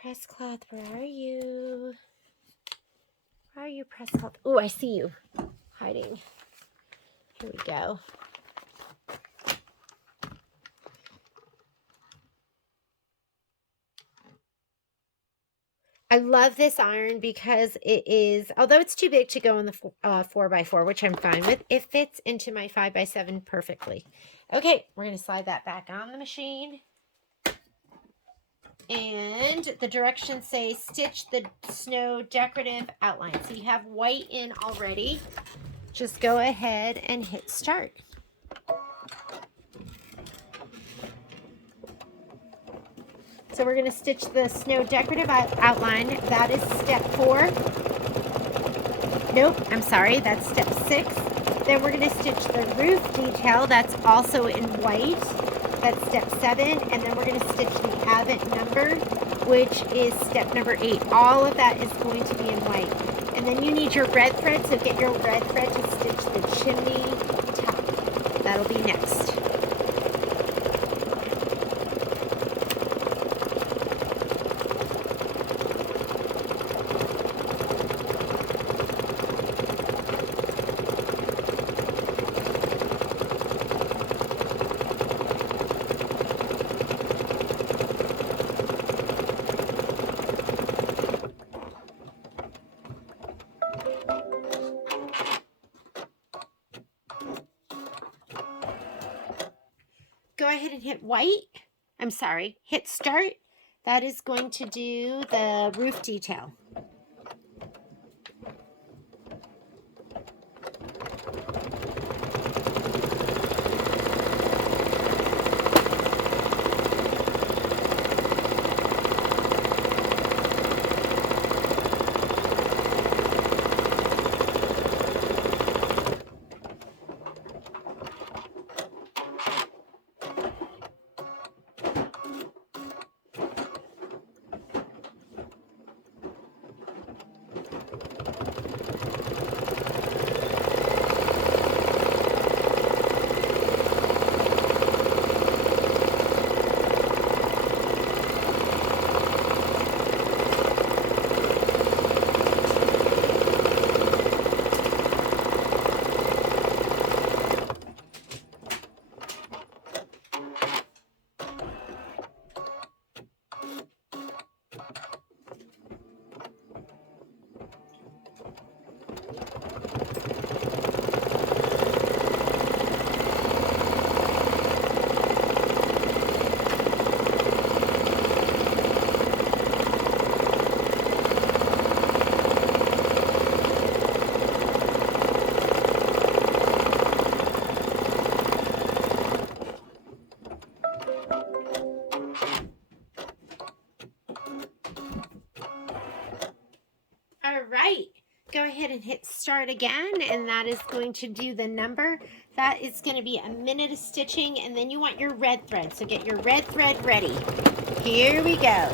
Press cloth, where are you? Where are you, press cloth? Oh, I see you hiding. Here we go. I love this iron because it is, although it's too big to go in the 4x4, which I'm fine with, it fits into my 5x7 perfectly. Okay, we're going to slide that back on the machine. And the directions say stitch the snow decorative outline. So you have white in already. Just go ahead and hit start. So we're going to stitch the snow decorative outline. That is step 4. Nope, I'm sorry, that's step 6. Then we're going to stitch the roof detail. That's also in white. That's step 7. And then we're going to stitch the Advent number, which is step number 8. All of that is going to be in white. And then you need your red thread, so get your red thread to stitch the chimney top. That'll be next. Go ahead and hit hit start. That is going to do the roof detail. right, go ahead and hit start again, and that is going to do the number. That is going to be a minute of stitching, and then you want your red thread, so get your red thread ready. Here we go.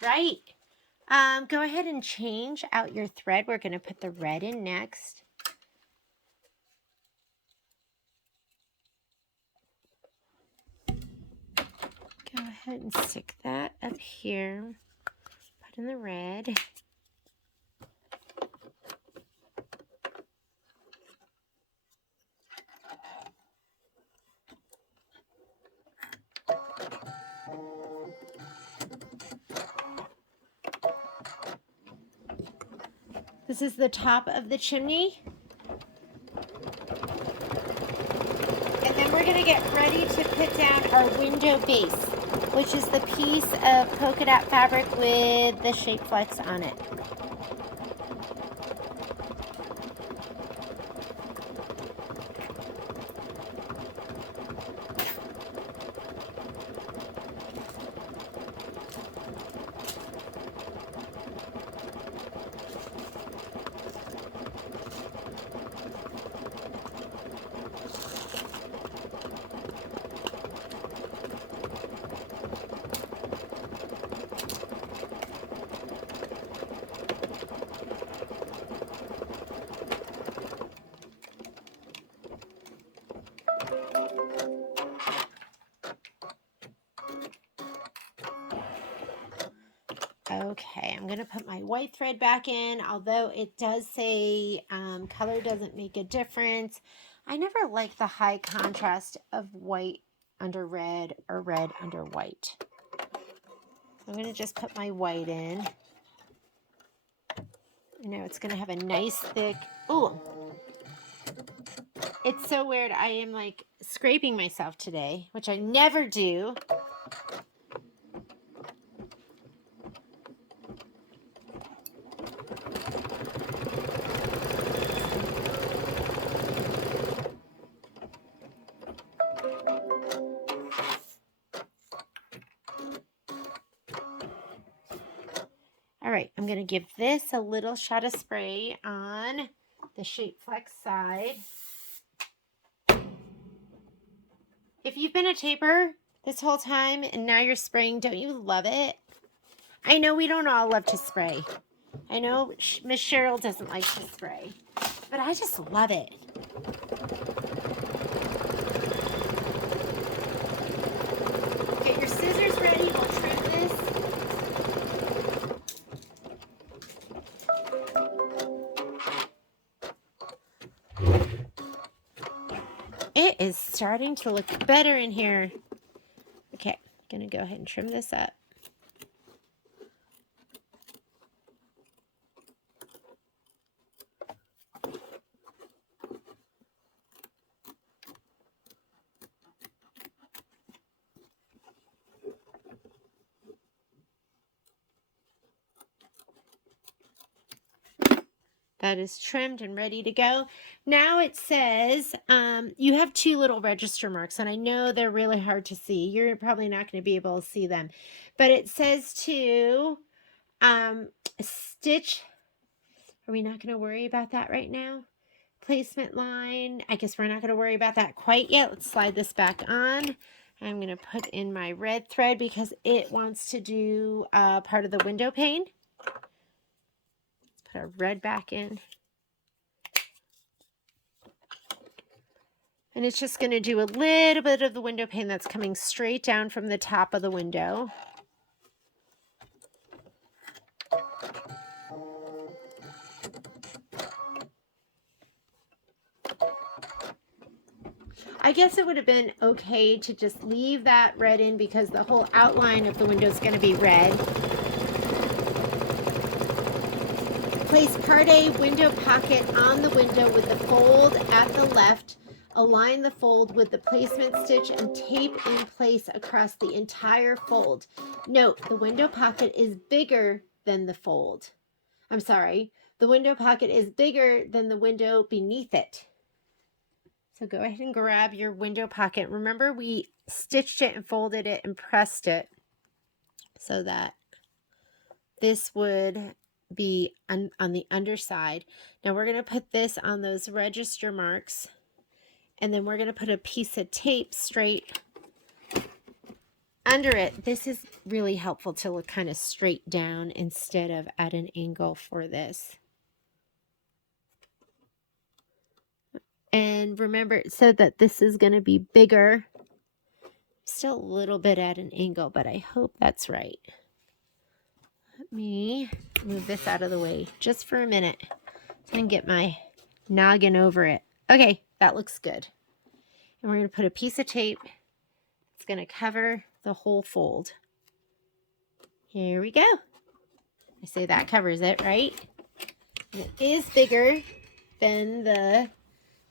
Right. Go ahead and change out your thread. We're going to put the red in next. Go ahead and stick that up here. Put in the red. This is the top of the chimney. And then we're going to get ready to put down our window base, which is the piece of polka dot fabric with the shape flex on it. Okay, I'm going to put my white thread back in, although it does say color doesn't make a difference. I never like the high contrast of white under red or red under white. I'm going to just put my white in. I know it's going to have a nice thick, ooh, it's so weird. I am like scraping myself today, which I never do. All right, I'm going to give this a little shot of spray on the shape flex side. If you've been a taper this whole time and now you're spraying, don't you love it? I know we don't all love to spray. I know Miss Cheryl doesn't like to spray, but I just love it. Get your scissors ready, we'll trim this. It is starting to look better in here. Okay, I'm gonna go ahead and trim this up. That is trimmed and ready to go. Now it says you have two little register marks, and I know they're really hard to see. You're probably not going to be able to see them. But it says to stitch. Are we not going to worry about that right now? Placement line. I guess we're not going to worry about that quite yet. Let's slide this back on. I'm going to put in my red thread because it wants to do part of the window pane. put our red back in. And it's just going to do a little bit of the window pane that's coming straight down from the top of the window. I guess it would have been okay to just leave that red in because the whole outline of the window is going to be red. Place part A window pocket on the window with the fold at the left. Align the fold with the placement stitch and tape in place across the entire fold. Note, the window pocket is bigger than the fold. I'm sorry, the window pocket is bigger than the window beneath it. So go ahead and grab your window pocket. Remember, we stitched it and folded it and pressed it so that this would be on the underside. Now we're going to put this on those register marks, and then we're going to put a piece of tape straight under it. This is really helpful to look kind of straight down instead of at an angle for this. And remember, it said that this is going to be bigger. Still a little bit at an angle, but I hope that's right. Let me move this out of the way just for a minute and get my noggin over it. Okay, that looks good. And we're going to put a piece of tape. It's going to cover the whole fold. Here we go. I say that covers it, right? And it is bigger than the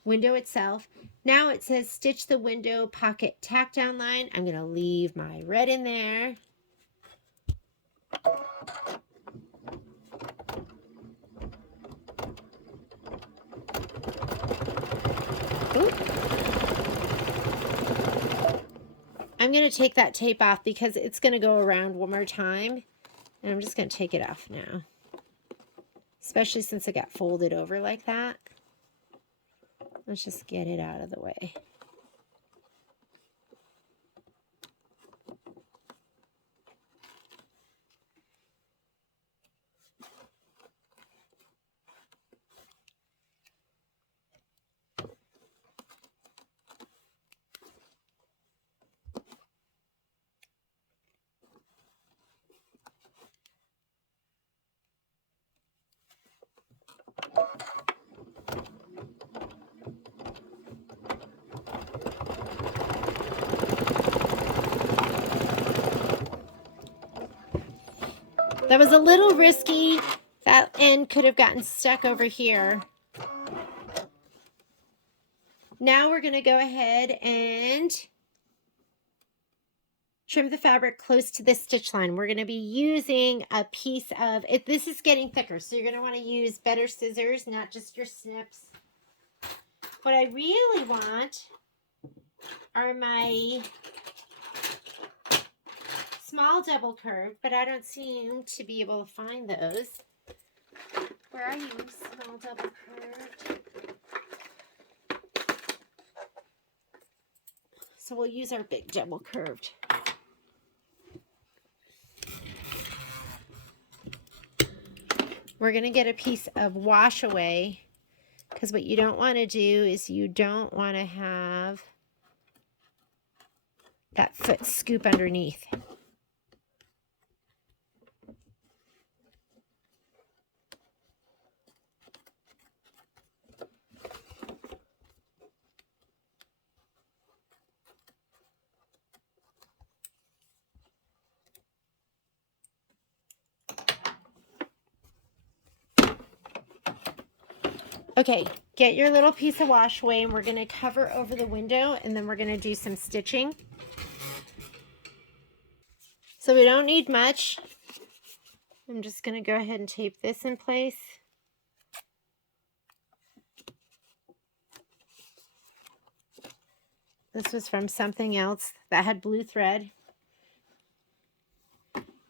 window itself. Now it says stitch the window pocket tack down line. I'm going to leave my red in there. Ooh. I'm going to take that tape off because it's going to go around one more time. And I'm just going to take it off now. Especially since it got folded over like that. Let's just get it out of the way. That was a little risky. That end could have gotten stuck over here. Now we're going to go ahead and trim the fabric close to this stitch line. We're going to be using a piece of it. This is getting thicker, so you're going to want to use better scissors, not just your snips. What I really want are my small double curve, but I don't seem to be able to find those. Where are you, small double curved? So we'll use our big double curved. We're going to get a piece of wash away, because what you don't want to do is you don't want to have that foot scoop underneath. Okay, get your little piece of wash away, and we're going to cover over the window, and then we're going to do some stitching. So we don't need much. I'm just going to go ahead and tape this in place. This was from something else that had blue thread.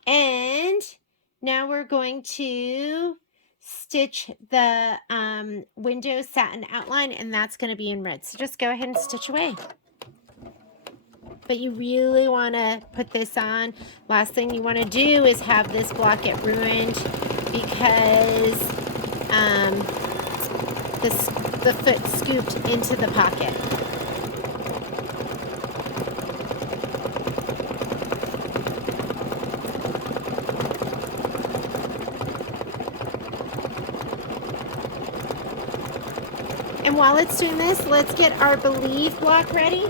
And now we're going to stitch the window satin outline, and that's going to be in red. So just go ahead and stitch away. But you really want to put this on. Last thing you want to do is have this block get ruined, because the foot scooped into the pocket. And while it's doing this, let's get our Believe block ready.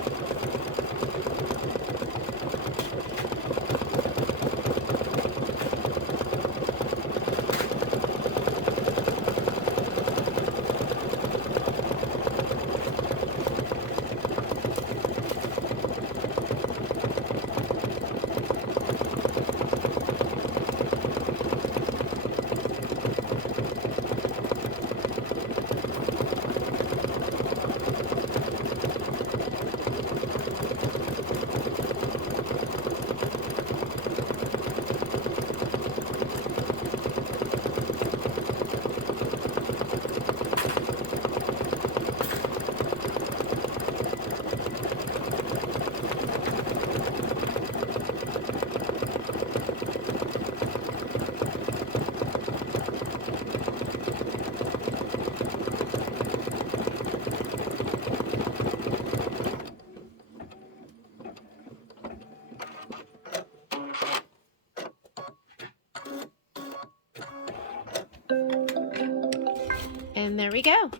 And there we go.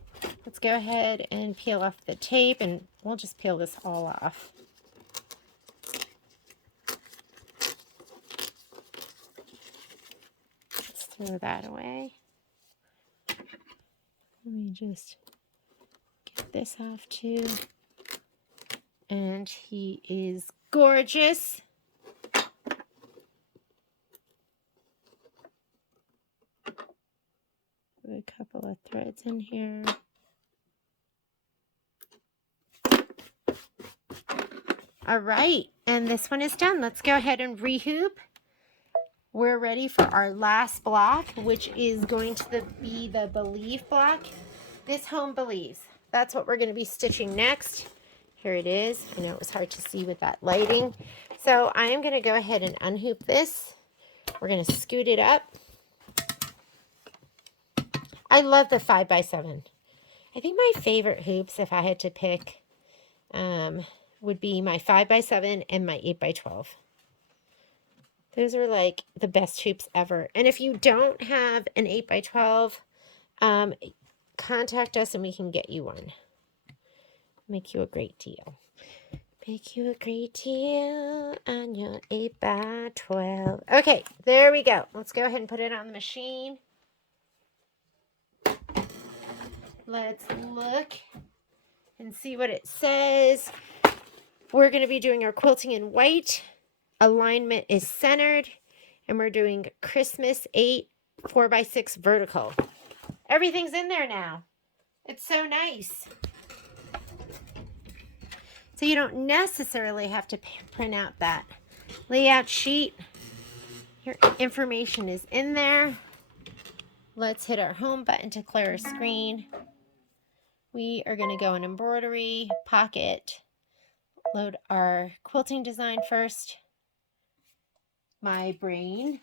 Let's go ahead and peel off the tape, and we'll just peel this all off. Let's throw that away. Let me just get this off too. And he is gorgeous. A couple of threads in here. All right, and this one is done. Let's go ahead and rehoop. We're ready for our last block, which is going to be the Believe block. This Home Believes. That's what we're going to be stitching next. Here it is. I know it was hard to see with that lighting. So I am going to go ahead and unhoop this. We're going to scoot it up. I love the 5x7. I think my favorite hoops, if I had to pick, would be my 5x7 and my 8x12. Those are like the best hoops ever. And if you don't have an 8x12, contact us and we can get you one. Make you a great deal. Make you a great deal on your 8x12. Okay, there we go. Let's go ahead and put it on the machine. Let's look and see what it says. We're going to be doing our quilting in white. Alignment is centered. And we're doing Christmas 8 4x6 vertical. Everything's in there now. It's so nice. So you don't necessarily have to print out that layout sheet. Your information is in there. Let's hit our home button to clear our screen. We are going to go in embroidery, pocket, load our quilting design first. My brain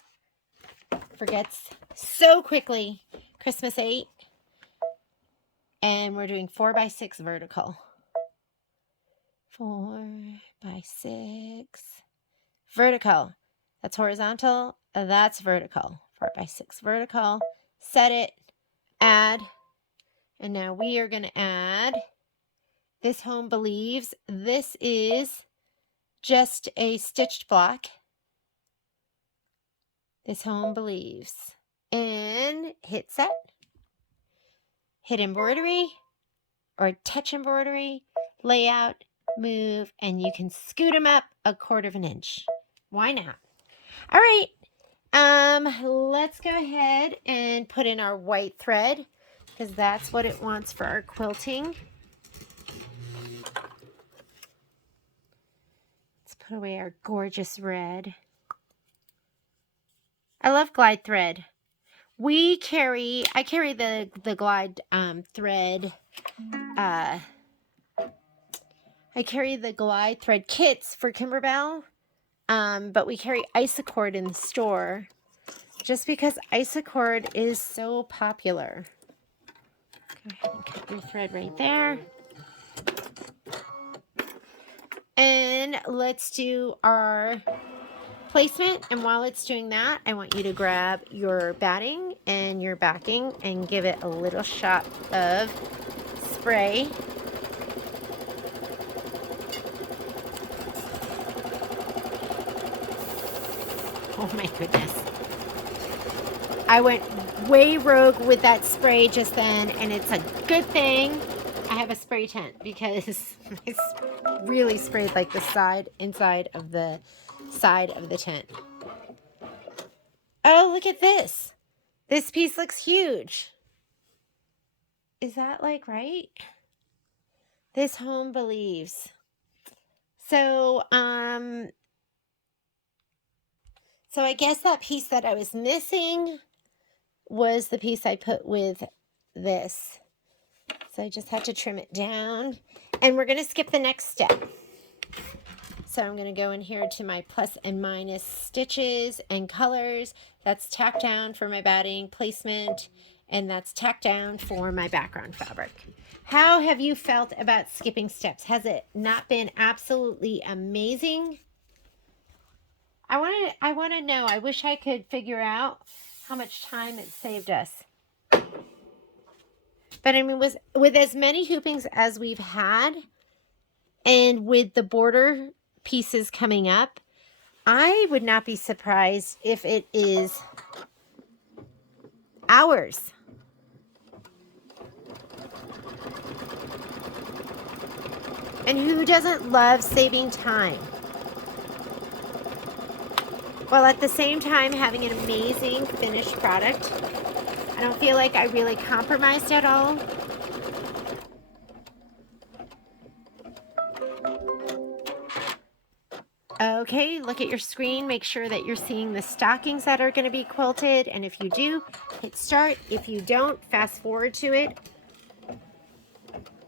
forgets so quickly. Christmas 8. And we're doing 4x6 vertical. 4x6 vertical. That's horizontal. That's vertical. 4x6 vertical. Set it. Add. And now we are going to add this Home Believes. This is just a stitched block. This Home Believes. And hit set. Hit embroidery or touch embroidery, layout, move, and you can scoot them up 1/4 inch. Why not? All right. Let's go ahead and put in our white thread because that's what it wants for our quilting. Let's put away our gorgeous red. I love glide thread. I carry the glide thread. I carry the glide thread kits for Kimberbell. But we carry Isacord in the store just because Isacord is so popular. Go ahead and cut your thread right there. And let's do our placement. And while it's doing that, I want you to grab your batting and your backing and give it a little shot of spray. Oh my goodness. I went way rogue with that spray just then, and it's a good thing I have a spray tent because I really sprayed like the inside of the side of the tent. Oh, look at this. This piece looks huge. Is that like right? This home believes. So I guess that piece that I was missing was the piece I put with this. So I just had to trim it down. And we're going to skip the next step. So I'm going to go in here to my plus and minus stitches and colors. That's tacked down for my batting placement. And that's tacked down for my background fabric. How have you felt about skipping steps? Has it not been absolutely amazing? I want to know. I wish I could figure out how much time it saved us. But I mean, with as many hoopings as we've had, and with the border pieces coming up, I would not be surprised if it is hours. And who doesn't love saving time? While at the same time having an amazing finished product. I don't feel like I really compromised at all. Okay, look at your screen. Make sure that you're seeing the stockings that are going to be quilted. And if you do, hit start. If you don't, fast forward to it.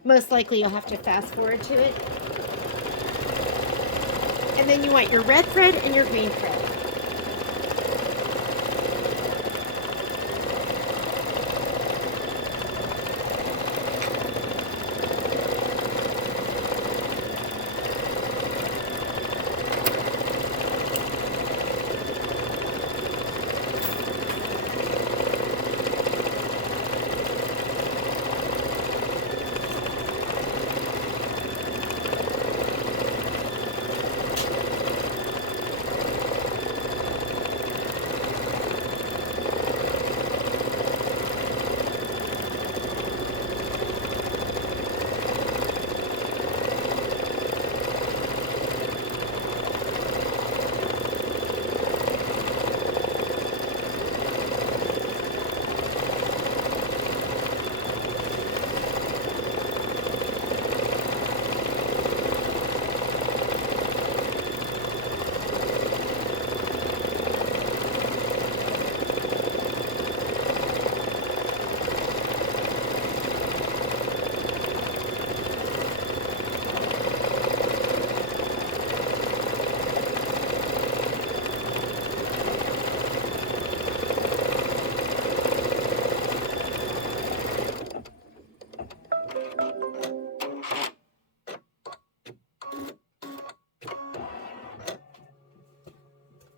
Most likely you'll have to fast forward to it. And then you want your red thread and your green thread.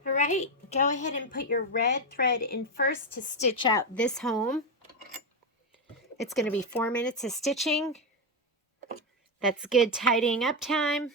Alright, go ahead and put your red thread in first to stitch out this home. It's going to be 4 minutes of stitching. That's good tidying up time.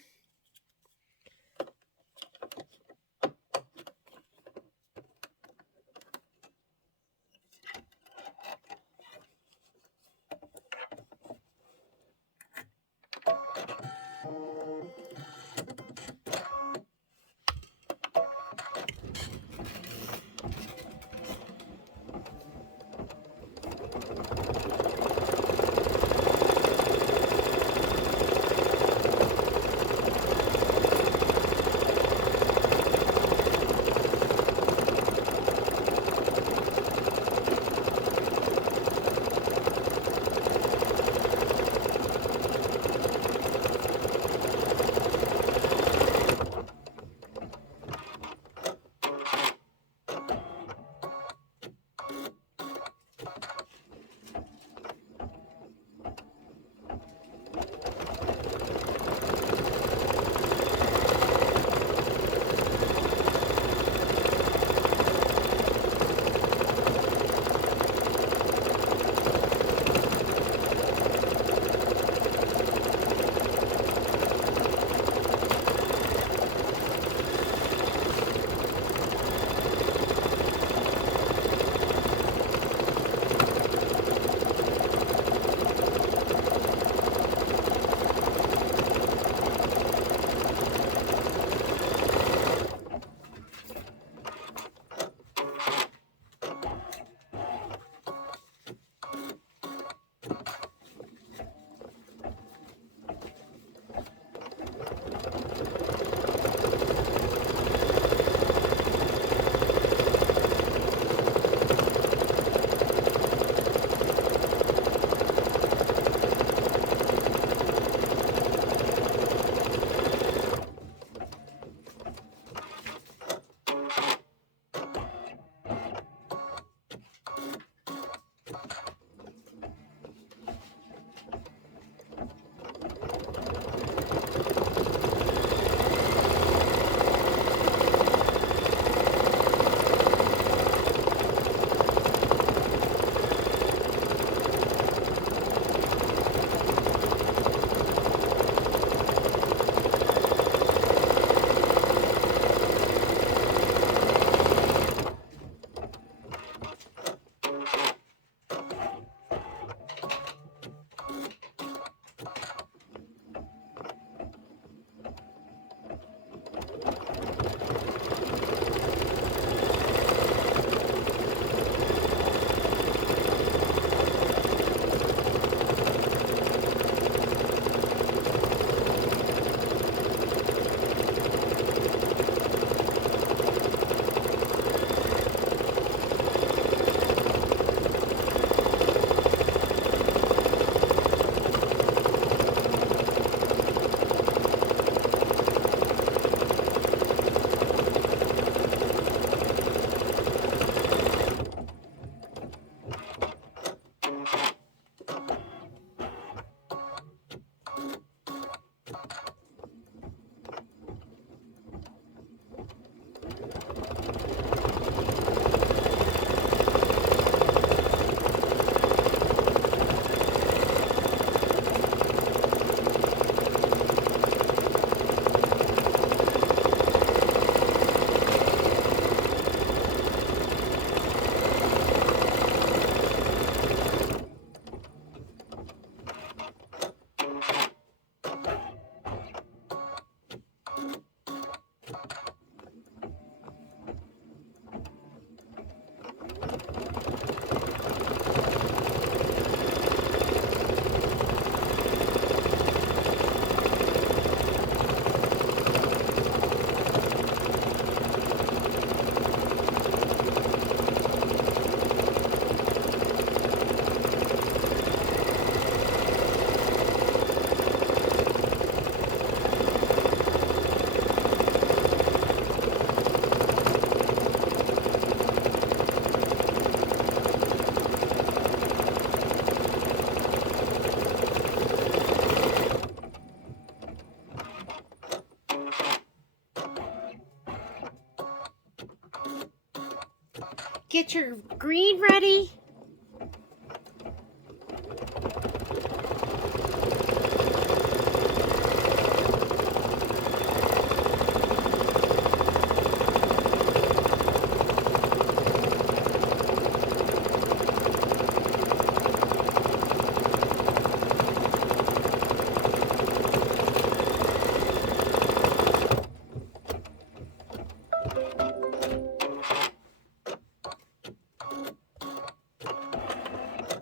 get your green ready.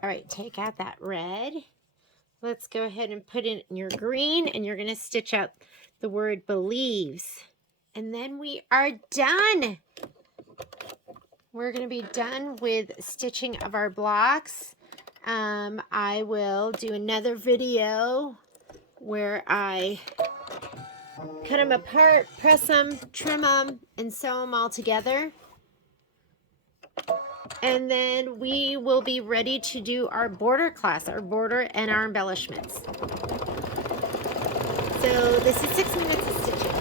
All right, take out that red. Let's go ahead and put in your green, and you're going to stitch out the word believes. And then we are done. We're going to be done with stitching of our blocks. I will do another video where I cut them apart, press them, trim them, and sew them all together. And then we will be ready to do our border class, our border and our embellishments. So this is 6 minutes of stitching.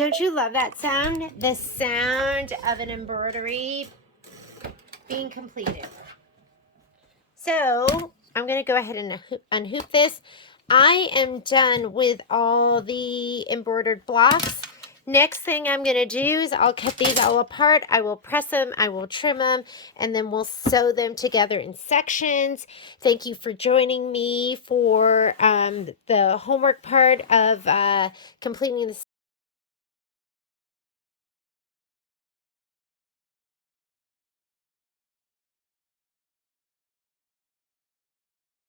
Don't you love that sound? The sound of an embroidery being completed. So I'm going to go ahead and unhoop this. I am done with all the embroidered blocks. Next thing I'm going to do is I'll cut these all apart. I will press them, I will trim them, and then we'll sew them together in sections. Thank you for joining me for the homework part of completing the